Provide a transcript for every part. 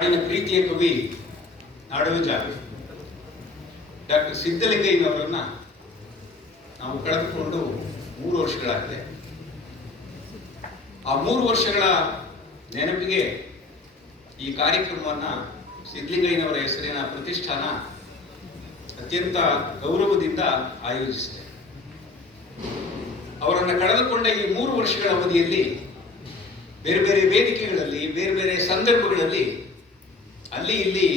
ಪ್ರೀತಿಯ ಕವಿ ನಾಡೋಜ ಡಾಕ್ಟರ್ ಸಿದ್ದಲಿಂಗಯ್ಯನವರನ್ನ ನಾವು ಕಳೆದುಕೊಂಡು ಮೂರು ವರ್ಷಗಳಾಗಿದೆ. ಆ ಮೂರು ವರ್ಷಗಳ ನೆನಪಿಗೆ ಈ ಕಾರ್ಯಕ್ರಮವನ್ನು ಸಿದ್ದಲಿಂಗಯ್ಯನವರ ಹೆಸರಿನ ಪ್ರತಿಷ್ಠಾನ ಅತ್ಯಂತ ಗೌರವದಿಂದ ಆಯೋಜಿಸಿದೆ. ಅವರನ್ನು ಕಳೆದುಕೊಂಡ ಈ ಮೂರು ವರ್ಷಗಳ ಅವಧಿಯಲ್ಲಿ ಬೇರೆ ಬೇರೆ ವೇದಿಕೆಗಳಲ್ಲಿ, ಬೇರೆ ಬೇರೆ ಸಂದರ್ಭಗಳಲ್ಲಿ ಅಲ್ಲಿ ಇಲ್ಲಿ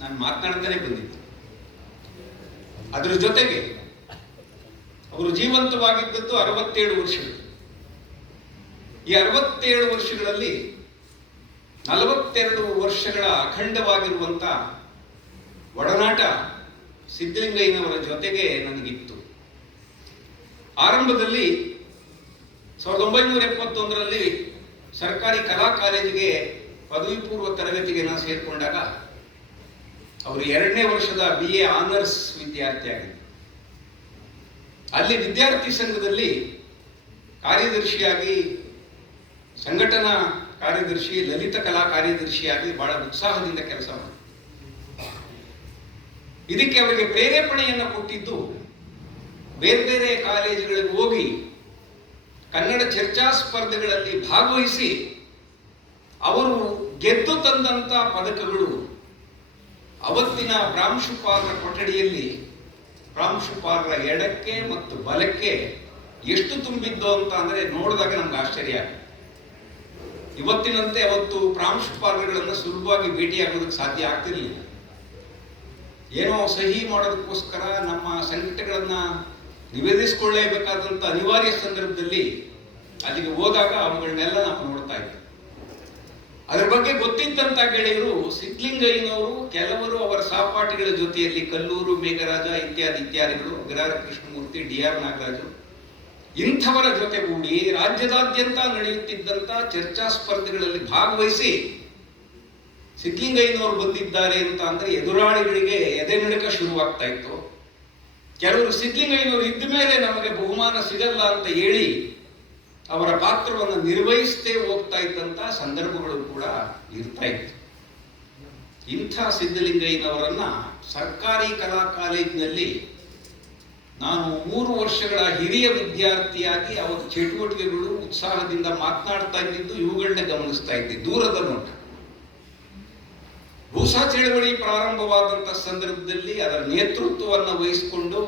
ನಾನು ಮಾತನಾಡ್ತಾನೆ ಬಂದಿದ್ದೆ. ಅದರ ಜೊತೆಗೆ ಅವರು ಜೀವಂತವಾಗಿದ್ದದ್ದು ಅರವತ್ತೇಳು ವರ್ಷಗಳು. ಈ ಅರವತ್ತೇಳು ವರ್ಷಗಳಲ್ಲಿ ನಲವತ್ತೆರಡು ವರ್ಷಗಳ ಅಖಂಡವಾಗಿರುವಂತ ಒಡನಾಟ ಸಿದ್ದಲಿಂಗಯ್ಯನವರ ಜೊತೆಗೆ ನನಗಿತ್ತು. ಆರಂಭದಲ್ಲಿ ಸಾವಿರದ ಒಂಬೈನೂರ ಎಪ್ಪತ್ತೊಂದರಲ್ಲಿ ಸರ್ಕಾರಿ ಕಲಾ ಕಾಲೇಜಿಗೆ ಪದವಿ ಪೂರ್ವ ತರಗತಿಗೆ ನಾನು ಸೇರಿಕೊಂಡಾಗ ಅವರು ಎರಡನೇ ವರ್ಷದ ಬಿ ಎ ಆನರ್ಸ್ ವಿದ್ಯಾರ್ಥಿಯಾಗಿದ್ದರು ಅಲ್ಲಿ ವಿದ್ಯಾರ್ಥಿ ಸಂಘದಲ್ಲಿ ಕಾರ್ಯದರ್ಶಿಯಾಗಿ, ಸಂಘಟನಾ ಕಾರ್ಯದರ್ಶಿ, ಲಲಿತ ಕಲಾ ಕಾರ್ಯದರ್ಶಿಯಾಗಿ ಬಹಳ ಉತ್ಸಾಹದಿಂದ ಕೆಲಸ ಮಾಡಿ ಇದಕ್ಕೆ ಅವರಿಗೆ ಪ್ರೇರೇಪಣೆಯನ್ನು ಕೊಟ್ಟಿದ್ದು ಬೇರೆ ಬೇರೆ ಕಾಲೇಜುಗಳಿಗೆ ಹೋಗಿ ಕನ್ನಡ ಚರ್ಚಾ ಸ್ಪರ್ಧೆಗಳಲ್ಲಿ ಭಾಗವಹಿಸಿ ಅವರು ಗೆದ್ದು ತಂದಂತ ಪದಕಗಳು ಅವತ್ತಿನ ಪ್ರಾಂಶುಪಾಲರ ಕೊಠಡಿಯಲ್ಲಿ ಪ್ರಾಂಶುಪಾಲರ ಎಡಕ್ಕೆ ಮತ್ತು ಬಲಕ್ಕೆ ಎಷ್ಟು ತುಂಬಿದ್ದು ಅಂತ ಅಂದ್ರೆ ನೋಡಿದಾಗ ನಮ್ಗೆ ಆಶ್ಚರ್ಯ ಇವತ್ತಿನಂತೆ ಅವತ್ತು ಪ್ರಾಂಶುಪಾಲರುಗಳನ್ನು ಸುಲಭವಾಗಿ ಭೇಟಿಯಾಗೋದಕ್ಕೆ ಸಾಧ್ಯ ಆಗ್ತಿರಲಿಲ್ಲ. ಏನೋ ಸಹಿ ಮಾಡೋದಕ್ಕೋಸ್ಕರ ನಮ್ಮ ಸಂಕಟಗಳನ್ನ ನಿವೇದಿಸಿಕೊಳ್ಳೇಬೇಕಾದಂಥ ಅನಿವಾರ್ಯ ಸಂದರ್ಭದಲ್ಲಿ ಅಲ್ಲಿಗೆ ಹೋದಾಗ ಅವುಗಳನ್ನೆಲ್ಲ ನಾವು ನೋಡ್ತಾ ಇದ್ವಿ. ಅದರ ಬಗ್ಗೆ ಗೊತ್ತಿದ್ದಂತ ಗೆಳೆಯರು ಸಿದ್ಲಿಂಗಯ್ಯನವರು ಕೆಲವರು ಅವರ ಸಹಪಾಠಿಗಳ ಜೊತೆಯಲ್ಲಿ ಕಲ್ಲೂರು, ಮೇಘರಾಜ ಇತ್ಯಾದಿ ಇತ್ಯಾದಿಗಳು ಅಗ್ರಹಾರ ಕೃಷ್ಣಮೂರ್ತಿ, ಡಿ ಆರ್ ನಾಗರಾಜು, ಇಂಥವರ ಜೊತೆಗೂಡಿ ರಾಜ್ಯದಾದ್ಯಂತ ನಡೆಯುತ್ತಿದ್ದಂತ ಚರ್ಚಾ ಸ್ಪರ್ಧೆಗಳಲ್ಲಿ ಭಾಗವಹಿಸಿ ಸಿದ್ಲಿಂಗಯ್ಯನವರು ಬಂದಿದ್ದಾರೆ ಅಂತ ಅಂದ್ರೆ ಎದುರಾಳಿಗಳಿಗೆ ಎದೆ ನಡುಕ ಶುರುವಾಗ್ತಾ ಇತ್ತು. ಕೆಲವರು ಸಿದ್ಲಿಂಗಯ್ಯನವರು ಇದ್ದ ಮೇಲೆ ನಮಗೆ ಬಹುಮಾನ ಸಿಗಲ್ಲ ಅಂತ ಹೇಳಿ ಅವರ ಪಾತ್ರವನ್ನು ನಿರ್ವಹಿಸದೇ ಹೋಗ್ತಾ ಇದ್ದಂತ ಸಂದರ್ಭಗಳು ಕೂಡ ಇರ್ತಾ ಇತ್ತು. ಇಂಥ ಸಿದ್ಧಲಿಂಗಯ್ಯನವರನ್ನ ಸರ್ಕಾರಿ ಕಲಾ ಕಾಲೇಜಿನಲ್ಲಿ ನಾನು ಮೂರು ವರ್ಷಗಳ ಹಿರಿಯ ವಿದ್ಯಾರ್ಥಿಯಾಗಿ ಅವರ ಚಟುವಟಿಕೆಗಳು ಉತ್ಸಾಹದಿಂದ ಮಾತನಾಡ್ತಾ ಇದ್ದಿದ್ದು, ಇವುಗಳನ್ನ ಗಮನಿಸ್ತಾ ಇದ್ದೆ. ದೂರದ ನೋಟ. ಭೂಸಾ ಚಳವಳಿ ಪ್ರಾರಂಭವಾದಂಥ ಸಂದರ್ಭದಲ್ಲಿ ಅದರ ನೇತೃತ್ವವನ್ನು ವಹಿಸಿಕೊಂಡು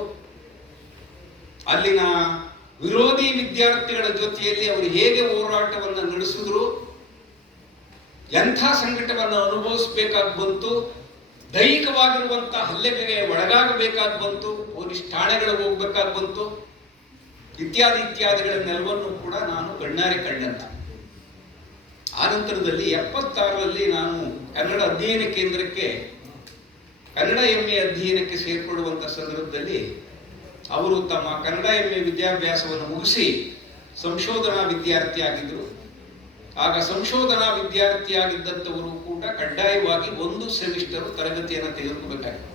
ಅಲ್ಲಿನ ವಿರೋಧಿ ವಿದ್ಯಾರ್ಥಿಗಳ ಜೊತೆಯಲ್ಲಿ ಅವರು ಹೇಗೆ ಹೋರಾಟವನ್ನು ನಡೆಸಿದ್ರು, ಎಂಥ ಸಂಕಟವನ್ನು ಅನುಭವಿಸಬೇಕಾಗಿ ಬಂತು ದೈಹಿಕವಾಗಿರುವಂತಹ ಹಲ್ಲೆಗೆ ಒಳಗಾಗಬೇಕಾಗಿ ಬಂತು ಪೊಲೀಸ್ ಠಾಣೆಗಳಿಗೆ ಹೋಗ್ಬೇಕಾಗಿ ಬಂತು ಇತ್ಯಾದಿ ನೆಲವನ್ನು ಕೂಡ ನಾನು ಕಣ್ಣಾರೆ ಕಂಡಂತ. ಆನಂತರದಲ್ಲಿ ಎಪ್ಪತ್ತಾರರಲ್ಲಿ ನಾನು ಕನ್ನಡ ಅಧ್ಯಯನ ಕೇಂದ್ರಕ್ಕೆ, ಕನ್ನಡ ಎಂ ಎ ಅಧ್ಯಯನಕ್ಕೆ ಸೇರ್ಕೊಳ್ಳುವಂತ ಸಂದರ್ಭದಲ್ಲಿ ಅವರು ತಮ್ಮ ಕನ್ನಡ ಎಂ ಎ ವಿದ್ಯಾಭ್ಯಾಸವನ್ನು ಮುಗಿಸಿ ಸಂಶೋಧನಾ ವಿದ್ಯಾರ್ಥಿಯಾಗಿದ್ದರು. ಆಗ ಸಂಶೋಧನಾ ವಿದ್ಯಾರ್ಥಿಯಾಗಿದ್ದಂಥವರು ಕೂಡ ಕಡ್ಡಾಯವಾಗಿ ಒಂದು ಸೆಮಿಸ್ಟರ್ ತರಗತಿಯನ್ನು ತೆಗೆದುಕೊಳ್ಳಬೇಕಾಗಿತ್ತು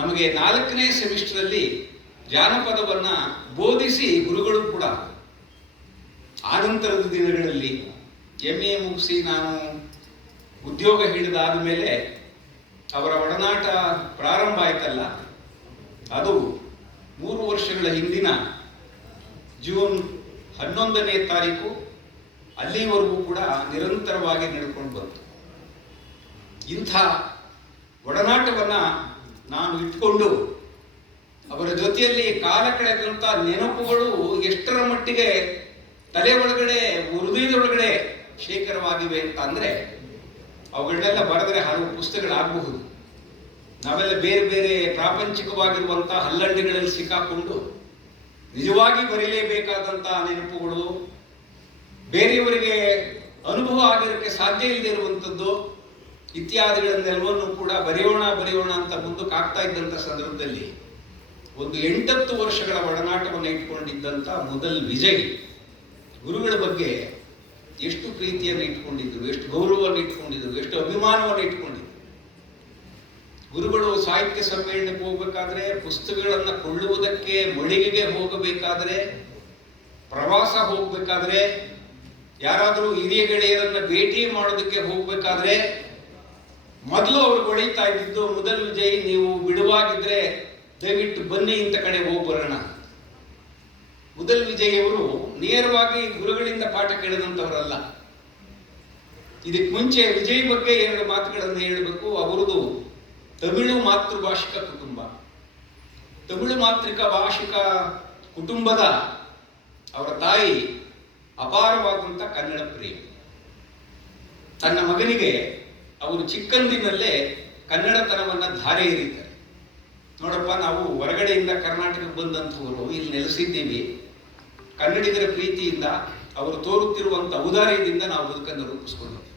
ನಮಗೆ ನಾಲ್ಕನೇ ಸೆಮಿಸ್ಟರಲ್ಲಿ ಜಾನಪದವನ್ನ ಬೋಧಿಸಿ ಗುರುಗಳು ಕೂಡ ಆನಂತರದ ದಿನಗಳಲ್ಲಿ ಎಂ ಎ ಮುಗಿಸಿ ನಾನು ಉದ್ಯೋಗ ಹಿಡಿದಾದ ಮೇಲೆ ಅವರ ಒಡನಾಟ ಪ್ರಾರಂಭ ಆಯ್ತಲ್ಲ ಅದು ಮೂರು ವರ್ಷಗಳ ಹಿಂದಿನ ಜೂನ್ ಹನ್ನೊಂದನೇ ತಾರೀಕು ಅಲ್ಲಿವರೆಗೂ ಕೂಡ ನಿರಂತರವಾಗಿ ನಡ್ಕೊಂಡು ಬಂತು. ಇಂಥ ಒಡನಾಟವನ್ನು ನಾನು ಇಟ್ಕೊಂಡು ಅವರ ಜೊತೆಯಲ್ಲಿ ಕಾಲ ಕಳೆದಂಥ ನೆನಪುಗಳು ಎಷ್ಟರ ಮಟ್ಟಿಗೆ ತಲೆ ಒಳಗಡೆ, ಹೃದಯದೊಳಗಡೆ ಶೇಖರವಾಗಿವೆ ಅಂತ ಅಂದರೆ ಅವುಗಳನ್ನೆಲ್ಲ ಬರೆದರೆ ಹಲವು ಪುಸ್ತಕಗಳಾಗಬಹುದು. ನಾವೆಲ್ಲ ಬೇರೆ ಬೇರೆ ಪ್ರಾಪಂಚಿಕವಾಗಿರುವಂತಹ ಹಲ್ಲಂಡಿಗಳಲ್ಲಿ ಸಿಕ್ಕಾಕೊಂಡು ನಿಜವಾಗಿ ಬರೀಲೇಬೇಕಾದಂತಹ ನೆನಪುಗಳು, ಬೇರೆಯವರಿಗೆ ಅನುಭವ ಆಗಿರೋಕ್ಕೆ ಸಾಧ್ಯ ಇಲ್ಲದೆ ಇರುವಂಥದ್ದು ಇತ್ಯಾದಿಗಳನ್ನೆಲ್ಲವನ್ನು ಕೂಡ ಬರೆಯೋಣ ಬರೆಯೋಣ ಅಂತ ಮುಂದಕ್ಕೆ ಆಗ್ತಾ ಇದ್ದಂಥ ಸಂದರ್ಭದಲ್ಲಿ ಒಂದು ಎಂಟತ್ತು ವರ್ಷಗಳ ಒಡನಾಟವನ್ನು ಇಟ್ಕೊಂಡಿದ್ದಂಥ ಮೊದಲ್ ವಿಜಯ್ ಗುರುಗಳ ಬಗ್ಗೆ ಎಷ್ಟು ಪ್ರೀತಿಯನ್ನು ಇಟ್ಕೊಂಡಿದ್ರು ಎಷ್ಟು ಗೌರವವನ್ನು ಇಟ್ಕೊಂಡಿದ್ರು ಎಷ್ಟು ಅಭಿಮಾನವನ್ನು ಇಟ್ಕೊಂಡಿದ್ರು ಗುರುಗಳು ಸಾಹಿತ್ಯ ಸಮ್ಮೇಳನಕ್ಕೆ ಹೋಗ್ಬೇಕಾದ್ರೆ ಪುಸ್ತಕಗಳನ್ನು ಕೊಳ್ಳುವುದಕ್ಕೆ ಮಳಿಗೆಗೆ ಹೋಗಬೇಕಾದ್ರೆ, ಪ್ರವಾಸ ಹೋಗ್ಬೇಕಾದ್ರೆ, ಯಾರಾದರೂ ಹಿರಿಯ ಗೆಳೆಯರನ್ನ ಭೇಟಿ ಮಾಡೋದಕ್ಕೆ ಹೋಗ್ಬೇಕಾದ್ರೆ ಮೊದಲು ಅವರು ಹೊಳಿತಾ ಇದ್ದಿದ್ದು, ಮೊದಲು ವಿಜಯ್, ನೀವು ಬಿಡುವಾಗಿದ್ರೆ ದಯವಿಟ್ಟು ಬನ್ನಿ ಇಂಥ ಕಡೆ ಹೋಗಿ ಬರೋಣ ಮುದಲ್ ವಿಜಯ್ ಅವರು ನೇರವಾಗಿ ಗುರುಗಳಿಂದ ಪಾಠ ಕೇಳಿದಂಥವರಲ್ಲ ಇದಕ್ಕೆ ಮುಂಚೆ ವಿಜಯ್ ಬಗ್ಗೆ ಎರಡು ಮಾತುಗಳನ್ನು ಹೇಳಬೇಕು? ಅವರದು ತಮಿಳು ಮಾತೃಭಾಷಿಕ ಕುಟುಂಬ. ತಮಿಳು ಮಾತೃಕ ಭಾಷಿಕ ಕುಟುಂಬದ ಅವರ ತಾಯಿ ಅಪಾರವಾದಂಥ ಕನ್ನಡ ಪ್ರೇಮಿ ತನ್ನ ಮಗನಿಗೆ ಅವರು ಚಿಕ್ಕಂದಿನಲ್ಲೇ ಕನ್ನಡತನವನ್ನು ಧಾರೆ ಎರೀತಾರೆ. ನೋಡಪ್ಪ, ನಾವು ಹೊರಗಡೆಯಿಂದ ಕರ್ನಾಟಕಕ್ಕೆ ಬಂದಂಥವರು, ಇಲ್ಲಿ ನೆಲೆಸಿದ್ದೀವಿ. ಕನ್ನಡಿಗರ ಪ್ರೀತಿಯಿಂದ ಅವರು ತೋರುತ್ತಿರುವಂಥ ಔದಾರ್ಯದಿಂದ ನಾವು ಬದುಕನ್ನು ರೂಪಿಸ್ಕೊಂಡಿದ್ದೀವಿ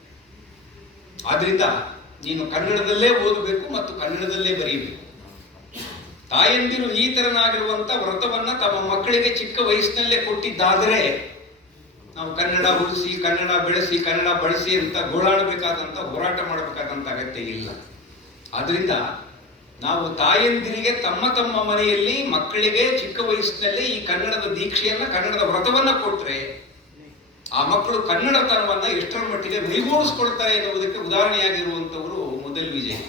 ಆದ್ರಿಂದ ನೀನು ಕನ್ನಡದಲ್ಲೇ ಓದಬೇಕು ಮತ್ತು ಕನ್ನಡದಲ್ಲೇ ಬರೆಯಬೇಕು ತಾಯಂದಿರು ಈ ಥರನಾಗಿರುವಂಥ ವ್ರತವನ್ನ ತಮ್ಮ ಮಕ್ಕಳಿಗೆ ಚಿಕ್ಕ ವಯಸ್ಸಿನಲ್ಲೇ ಕೊಟ್ಟಿದ್ದಾದರೆ ನಾವು ಕನ್ನಡ ಉಳಿಸಿ, ಕನ್ನಡ ಬೆಳೆಸಿ, ಕನ್ನಡ ಬಳಸಿ ಅಂತ ಗೋಳಾಡಬೇಕಾದಂಥ ಹೋರಾಟ ಮಾಡಬೇಕಾದಂಥ ಅಗತ್ಯ ಇಲ್ಲ. ಆದ್ದರಿಂದ ನಾವು ತಾಯಂದಿರಿಗೆ ತಮ್ಮ ತಮ್ಮ ಮನೆಯಲ್ಲಿ ಮಕ್ಕಳಿಗೆ ಚಿಕ್ಕ ವಯಸ್ಸಿನಲ್ಲಿ ಈ ಕನ್ನಡದ ದೀಕ್ಷೆಯನ್ನ, ಕನ್ನಡದ ವ್ರತವನ್ನ ಕೊಟ್ರೆ ಆ ಮಕ್ಕಳು ಕನ್ನಡತನವನ್ನ ಎಷ್ಟರ ಮಟ್ಟಿಗೆ ಮೈಗೂಡಿಸ್ಕೊಳ್ತಾರೆ ಎನ್ನುವುದಕ್ಕೆ ಉದಾಹರಣೆಯಾಗಿರುವಂತವರು ಮೊದಲ್ ವಿಜಯ್.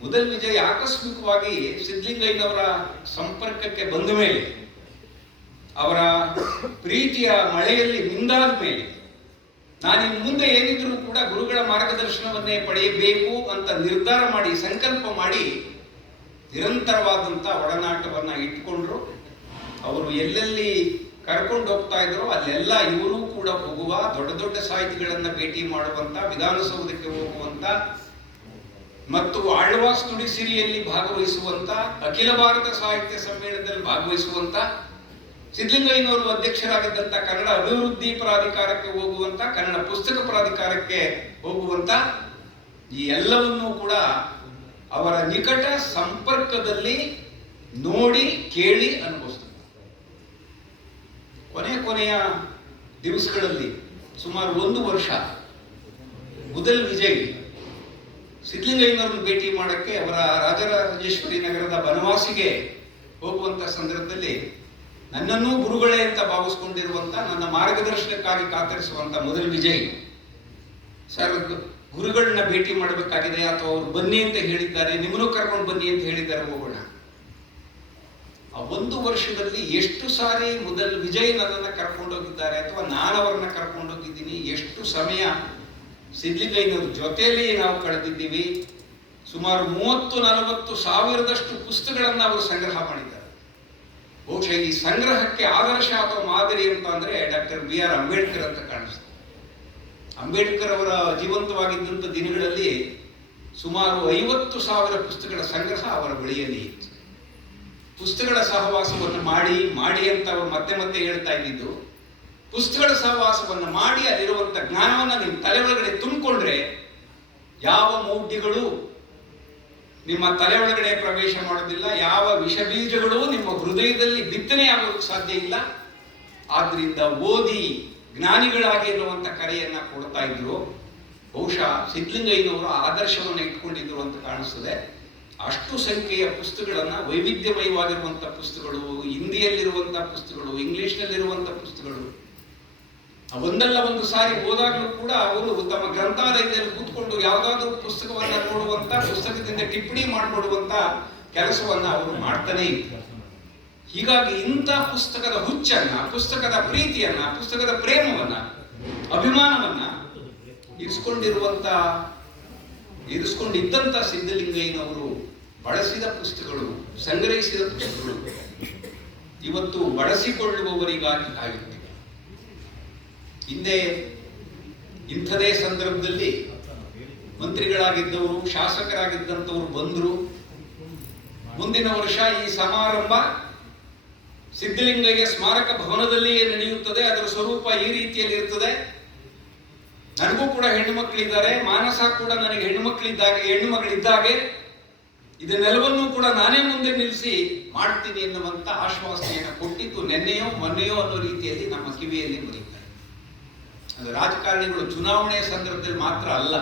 ಮೊದಲ್ ವಿಜಯ್ ಆಕಸ್ಮಿಕವಾಗಿ ಸಿದ್ಧಲಿಂಗಯ್ಯನವರ ಸಂಪರ್ಕಕ್ಕೆ ಬಂದ ಮೇಲೆ, ಅವರ ಪ್ರೀತಿಯ ಮಳೆಯಲ್ಲಿ ಮುಂದಾದ ಮೇಲೆ, ನಾನಿನ್ ಮುಂದೆ ಏನಿದ್ರು ಕೂಡ ಗುರುಗಳ ಮಾರ್ಗದರ್ಶನವನ್ನೇ ಪಡೆಯಬೇಕು ಅಂತ ನಿರ್ಧಾರ ಮಾಡಿ, ಸಂಕಲ್ಪ ಮಾಡಿ ನಿರಂತರವಾದಂಥ ಒಡನಾಟವನ್ನು ಇಟ್ಟುಕೊಂಡ್ರು. ಅವರು ಎಲ್ಲೆಲ್ಲಿ ಕರ್ಕೊಂಡು ಹೋಗ್ತಾ ಇದ್ರು, ಅಲ್ಲೆಲ್ಲ ಇವರು ಕೂಡ ಹೋಗುವ ದೊಡ್ಡ ದೊಡ್ಡ ಸಾಹಿತಿಗಳನ್ನ ಭೇಟಿ ಮಾಡುವಂತ, ವಿಧಾನಸೌಧಕ್ಕೆ ಹೋಗುವಂತ, ಮತ್ತು ಆಳ್ವಾಸ್ ತುಡಿಸಿರಿಯಲ್ಲಿ ಭಾಗವಹಿಸುವಂತ, ಅಖಿಲ ಭಾರತ ಸಾಹಿತ್ಯ ಸಮ್ಮೇಳನದಲ್ಲಿ ಭಾಗವಹಿಸುವಂತ ಸಿದ್ದಲಿಂಗಯ್ಯನವರು ಅಧ್ಯಕ್ಷರಾಗಿದ್ದಂತ ಕನ್ನಡ ಅಭಿವೃದ್ಧಿ ಪ್ರಾಧಿಕಾರಕ್ಕೆ ಹೋಗುವಂತ, ಕನ್ನಡ ಪುಸ್ತಕ ಪ್ರಾಧಿಕಾರಕ್ಕೆ ಹೋಗುವಂತ, ಈ ಎಲ್ಲವನ್ನೂ ಕೂಡ ಅವರ ನಿಕಟ ಸಂಪರ್ಕದಲ್ಲಿ ನೋಡಿ, ಕೇಳಿ ಅನುಭವಿಸ್ತಾರೆ. ಕೊನೆ ಕೊನೆಯ ದಿವಸಗಳಲ್ಲಿ ಸುಮಾರು ಒಂದು ವರ್ಷ ಮುದಲ್ ವಿಜಯ್ ಸಿದ್ಲಿಂಗಯ್ಯನವ್ರನ್ನ ಭೇಟಿ ಮಾಡೋಕ್ಕೆ ಅವರ ರಾಜರಾಜೇಶ್ವರಿ ನಗರದ ಬನವಾಸಿಗೆ ಹೋಗುವಂಥ ಸಂದರ್ಭದಲ್ಲಿ ನನ್ನನ್ನೂ ಗುರುಗಳೇ ಅಂತ ಭಾವಿಸ್ಕೊಂಡಿರುವಂಥ ನನ್ನ ಮಾರ್ಗದರ್ಶನಕ್ಕಾಗಿ ಕಾತರಿಸುವಂಥ ಮೊದಲ ವಿಜಯ್. ಸರ್, ಗುರುಗಳನ್ನ ಭೇಟಿ ಮಾಡಬೇಕಾಗಿದೆ ಅಥವಾ ಅವರು ಬನ್ನಿ ಅಂತ ಹೇಳಿದ್ದಾರೆ, ನಿಮ್ಮನ್ನು ಕರ್ಕೊಂಡು ಬನ್ನಿ ಅಂತ ಹೇಳಿದ್ದಾರೆ ಹೋಗೋಣ ಆ ಒಂದು ವರ್ಷದಲ್ಲಿ ಎಷ್ಟು ಸಾರಿ ಮೊದಲು ವಿಜಯ್ ನನ್ನನ್ನು ಕರ್ಕೊಂಡೋಗಿದ್ದಾರೆ ಅಥವಾ ನಾನು ಅವರನ್ನ ಕರ್ಕೊಂಡೋಗಿದ್ದೀನಿ ಎಷ್ಟು ಸಮಯ ಸಿದ್ಲಿಂಗಯ್ಯನವ್ರ ಜೊತೆಯಲ್ಲಿ ನಾವು ಕಳೆದಿದ್ದೀವಿ, ಸುಮಾರು ಮೂವತ್ತು ನಲವತ್ತು ಸಾವಿರದಷ್ಟು ಪುಸ್ತಕಗಳನ್ನ ಅವರು ಸಂಗ್ರಹ ಮಾಡಿದ್ದಾರೆ. ಬಹುಶಃ ಈ ಸಂಗ್ರಹಕ್ಕೆ ಆದರ್ಶ ಅಥವಾ ಮಾದರಿ ಅಂತ ಅಂದ್ರೆ ಡಾಕ್ಟರ್ ಬಿ ಆರ್ ಅಂಬೇಡ್ಕರ್ ಅಂತ ಕಾಣಿಸ್ತದೆ ಅಂಬೇಡ್ಕರ್ ಅವರ ಜೀವಂತವಾಗಿದ್ದಂಥ ದಿನಗಳಲ್ಲಿ ಸುಮಾರು ಐವತ್ತು ಸಾವಿರ ಪುಸ್ತಕಗಳ ಸಂಗ್ರಹ ಅವರ ಬಳಿಯಲ್ಲಿ ಇತ್ತು. ಪುಸ್ತಕಗಳ ಸಹವಾಸವನ್ನು ಮಾಡಿ ಮಾಡಿ ಅಂತ ಅವರು ಮತ್ತೆ ಮತ್ತೆ ಹೇಳ್ತಾ ಇದ್ದಿದ್ದು, ಪುಸ್ತಕಗಳ ಸಹವಾಸವನ್ನು ಮಾಡಿ ಅಲ್ಲಿರುವಂತ ಜ್ಞಾನವನ್ನು ನಿಮ್ಮ ತಲೆ ಒಳಗಡೆ ತುಂಬಿಕೊಂಡ್ರೆ ಯಾವ ಮೌಢ್ಯಗಳು ನಿಮ್ಮ ತಲೆ ಒಳಗಡೆ ಪ್ರವೇಶ ಮಾಡೋದಿಲ್ಲ, ಯಾವ ವಿಷಬೀಜಗಳು ನಿಮ್ಮ ಹೃದಯದಲ್ಲಿ ಬಿತ್ತನೆ ಆಗೋದಕ್ಕೆ ಸಾಧ್ಯ ಇಲ್ಲ. ಆದ್ರಿಂದ ಓದಿ ಜ್ಞಾನಿಗಳಾಗಿ ಎನ್ನುವಂತ ಕರೆಯನ್ನ ಕೊಡ್ತಾ ಇದ್ರು. ಬಹುಶಃ ಸಿದ್ಲಿಂಗಯ್ಯನವರು ಆದರ್ಶವನ್ನು ಇಟ್ಕೊಂಡಿದ್ರು ಅಂತ ಕಾಣಿಸ್ತದೆ. ಅಷ್ಟು ಸಂಖ್ಯೆಯ ಪುಸ್ತಕಗಳನ್ನು ವೈವಿಧ್ಯಮಯವಾಗಿರುವಂಥ ಪುಸ್ತಕಗಳು, ಹಿಂದಿಯಲ್ಲಿರುವಂಥ ಪುಸ್ತಕಗಳು, ಇಂಗ್ಲಿಷ್ನಲ್ಲಿರುವಂಥ ಪುಸ್ತಕಗಳು. ಒಂದಲ್ಲ ಒಂದು ಸಾರಿ ಹೋದಾಗಲೂ ಕೂಡ ಅವರು ತಮ್ಮ ಗ್ರಂಥಾಲಯದಲ್ಲಿ ಕೂತ್ಕೊಂಡು ಯಾವುದಾದ್ರೂ ಪುಸ್ತಕವನ್ನು ನೋಡುವಂತ ಪುಸ್ತಕದಿಂದ ಟಿಪ್ಪಣಿ ಮಾಡಿಕೊಡುವಂತ ಕೆಲಸವನ್ನು ಅವರು ಮಾಡ್ತಾನೆ ಹೀಗಾಗಿ ಇಂಥ ಪುಸ್ತಕದ ಹುಚ್ಚನ್ನ, ಪುಸ್ತಕದ ಪ್ರೀತಿಯನ್ನ, ಪುಸ್ತಕದ ಪ್ರೇಮವನ್ನ, ಅಭಿಮಾನವನ್ನ ಇರಿಸ್ಕೊಂಡಿರುವಂತ ಇರಿಸ್ಕೊಂಡಿದ್ದಂತ ಸಿದ್ಧಲಿಂಗಯ್ಯನವರು ಬಳಸಿದ ಪುಸ್ತಕಗಳು, ಸಂಗ್ರಹಿಸಿದ ಪುಸ್ತಕಗಳು ಇವತ್ತು ಬಳಸಿಕೊಳ್ಳುವವರಿಗಾಗಿ ಕಾಯುತ್ತಿವೆ ಹಿಂದೆ ಇಂಥದೇ ಸಂದರ್ಭದಲ್ಲಿ ಮಂತ್ರಿಗಳಾಗಿದ್ದವರು, ಶಾಸಕರಾಗಿದ್ದಂಥವರು ಬಂದರು. ಮುಂದಿನ ವರ್ಷ ಈ ಸಮಾರಂಭ ಸಿದ್ಧಲಿಂಗಯ್ಯ ಸ್ಮಾರಕ ಭವನದಲ್ಲಿಯೇ ನಡೆಯುತ್ತದೆ. ಅದರ ಸ್ವರೂಪ ಈ ರೀತಿಯಲ್ಲಿ ಇರ್ತದೆ ನನಗೂ ಕೂಡ ಹೆಣ್ಣು ಮಕ್ಕಳಿದ್ದಾರೆ. ಮಾನಸ ಕೂಡ ನನಗೆ ಹೆಣ್ಣು ಮಕ್ಕಳಿದ್ದಾಗ, ಹೆಣ್ಣು ಮಗಳಿದ್ದಾಗೆ. ಇದನ್ನೆಲ್ಲವನ್ನೂ ಕೂಡ ನಾನೇ ಮುಂದೆ ನಿಲ್ಲಿಸಿ ಮಾಡ್ತೀನಿ ಎನ್ನುವಂತ ಆಶ್ವಾಸನೆಯನ್ನು ಕೊಟ್ಟಿದ್ದು ನೆನ್ನೆಯೋ ಮೊನ್ನೆಯೋ ಅನ್ನೋ ರೀತಿಯಲ್ಲಿ ನಮ್ಮ ಕಿವಿಯಲ್ಲಿ ಬರೀತಾರೆ ಅದು ರಾಜಕಾರಣಿಗಳು ಚುನಾವಣೆಯ ಸಂದರ್ಭದಲ್ಲಿ ಮಾತ್ರ ಅಲ್ಲ,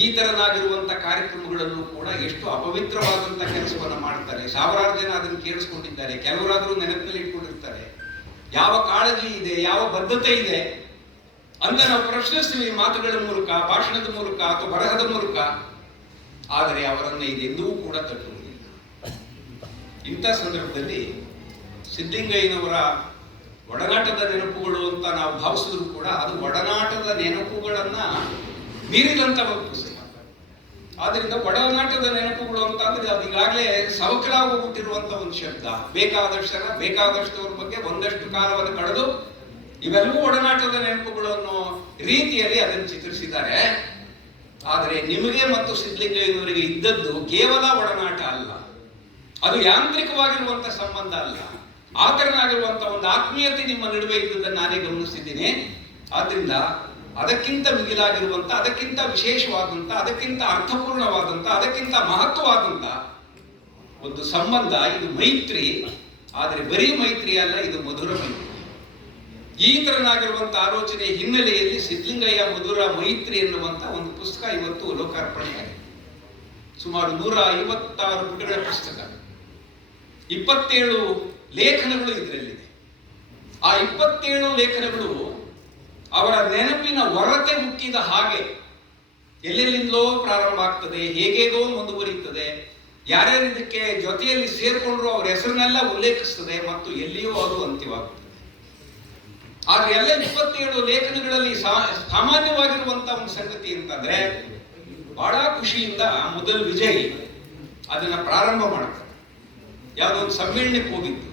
ಈ ತರನಾಗಿರುವಂತ ಕಾರ್ಯಕ್ರಮಗಳನ್ನು ಕೂಡ ಎಷ್ಟು ಅಪವಿತ್ರವಾದಂತ ಕೆಲಸವನ್ನು ಮಾಡ್ತಾರೆ. ಸಾವಿರಾರು ಜನ ಅದನ್ನು ಕೇಳಿಸ್ಕೊಂಡಿದ್ದಾರೆ. ಕೆಲವರಾದರೂ ನೆನಪಿನಲ್ಲಿ ಇಟ್ಕೊಂಡಿರ್ತಾರೆ. ಯಾವ ಕಾಳಜಿ ಇದೆ, ಯಾವ ಬದ್ಧತೆ ಇದೆ ಅಂತ ನಾವು ಪ್ರಶ್ನಿಸ್ತೀವಿ ಮಾತುಗಳ ಮೂಲಕ, ಭಾಷಣದ ಮೂಲಕ ಅಥವಾ ಬರಹದ ಮೂಲಕ. ಆದರೆ ಅವರನ್ನು ಇದೆಂದೂ ಕೂಡ ತಟ್ಟುವುದಿಲ್ಲ. ಇಂಥ ಸಂದರ್ಭದಲ್ಲಿ ಸಿದ್ಧಿಂಗಯ್ಯನವರ ಒಡನಾಟದ ನೆನಪುಗಳು ಅಂತ ನಾವು ಭಾವಿಸಿದ್ರು ಕೂಡ ಅದು ಒಡನಾಟದ ನೆನಪುಗಳನ್ನ ಮೀರಿದಂಥ ಒಂದು ಪುಸ್ತಕ. ಆದ್ರಿಂದ ಒಡನಾಟದ ನೆನಪುಗಳು ಅಂತ ಅಂದ್ರೆ ಅದು ಈಗಾಗಲೇ ಸವಕಲಾಗೋಗ್ಬಿಟ್ಟಿರುವಂತ ಒಂದು ಶಬ್ದ. ಬೇಕಾದಷ್ಟು ಜನ ಬೇಕಾದಷ್ಟವ್ರ ಬಗ್ಗೆ ಒಂದಷ್ಟು ಕಾಲವನ್ನು ಕಳೆದು ಇವೆಲ್ಲವೂ ಒಡನಾಟದ ನೆನಪುಗಳು ಅನ್ನೋ ರೀತಿಯಲ್ಲಿ ಅದನ್ನು ಚಿತ್ರಿಸಿದ್ದಾರೆ. ಆದರೆ ನಿಮಗೆ ಮತ್ತು ಸಿದ್ಧಲಿಂಗಯ್ಯನವರಿಗೆ ಇದ್ದದ್ದು ಕೇವಲ ಒಡನಾಟ ಅಲ್ಲ. ಅದು ಯಾಂತ್ರಿಕವಾಗಿರುವಂತ ಸಂಬಂಧ ಅಲ್ಲ. ಆತರನಾಗಿರುವಂತಹ ಒಂದು ಆತ್ಮೀಯತೆ ನಿಮ್ಮ ನಡುವೆ ಇದ್ದುದನ್ನು ನಾನೇ ಗಮನಿಸಿದ್ದೀನಿ. ಆದ್ರಿಂದ ಅದಕ್ಕಿಂತ ಮಿಗಿಲಾಗಿರುವಂಥ ಅದಕ್ಕಿಂತ ವಿಶೇಷವಾದಂಥ ಅದಕ್ಕಿಂತ ಅರ್ಥಪೂರ್ಣವಾದಂಥ ಅದಕ್ಕಿಂತ ಮಹತ್ವವಾದಂತ ಒಂದು ಸಂಬಂಧ, ಇದು ಮೈತ್ರಿ. ಆದರೆ ಬರೀ ಮೈತ್ರಿ ಅಲ್ಲ, ಇದು ಮಧುರ ಮೈತ್ರಿ. ಈ ತರನಾಗಿರುವಂಥ ಆಲೋಚನೆ ಹಿನ್ನೆಲೆಯಲ್ಲಿ ಸಿದ್ಲಿಂಗಯ್ಯ ಮಧುರ ಮೈತ್ರಿ ಎನ್ನುವಂಥ ಒಂದು ಪುಸ್ತಕ ಇವತ್ತು ಲೋಕಾರ್ಪಣೆಯಾಗಿದೆ. ಸುಮಾರು ನೂರ ಐವತ್ತಾರು ಪುಟಗಳ ಪುಸ್ತಕ. ಇಪ್ಪತ್ತೇಳು ಲೇಖನಗಳು ಇದರಲ್ಲಿದೆ. ಆ ಇಪ್ಪತ್ತೇಳು ಲೇಖನಗಳು ಅವರ ನೆನಪಿನ ಹೊರತೆ ಮುಕ್ಕಿದ ಹಾಗೆ ಎಲ್ಲೆಲ್ಲಿಂದಲೋ ಪ್ರಾರಂಭ ಆಗ್ತದೆ, ಹೇಗೇಗೋ ಮುಂದುವರಿಯುತ್ತದೆ, ಯಾರ್ಯಾರು ಇದಕ್ಕೆ ಜೊತೆಯಲ್ಲಿ ಸೇರಿಕೊಂಡ್ರು ಅವರ ಹೆಸರನ್ನೆಲ್ಲ ಉಲ್ಲೇಖಿಸ್ತದೆ ಮತ್ತು ಎಲ್ಲಿಯೋ ಅದು ಅಂತ್ಯವಾಗುತ್ತದೆ. ಆದ್ರೆ ಎಲ್ಲ ಇಪ್ಪತ್ತೇಳು ಲೇಖನಗಳಲ್ಲಿ ಸಾಮಾನ್ಯವಾಗಿರುವಂತ ಒಂದು ಸಂಗತಿ ಅಂತಂದ್ರೆ ಬಹಳ ಖುಷಿಯಿಂದ ಮೊದಲು ವಿಜಯ್ ಅದನ್ನ ಪ್ರಾರಂಭ ಮಾಡ್ತಾರೆ. ಯಾವುದೋ ಒಂದು ಸಮ್ಮೇಳನಕ್ಕೆ ಹೋಗಿದ್ದು,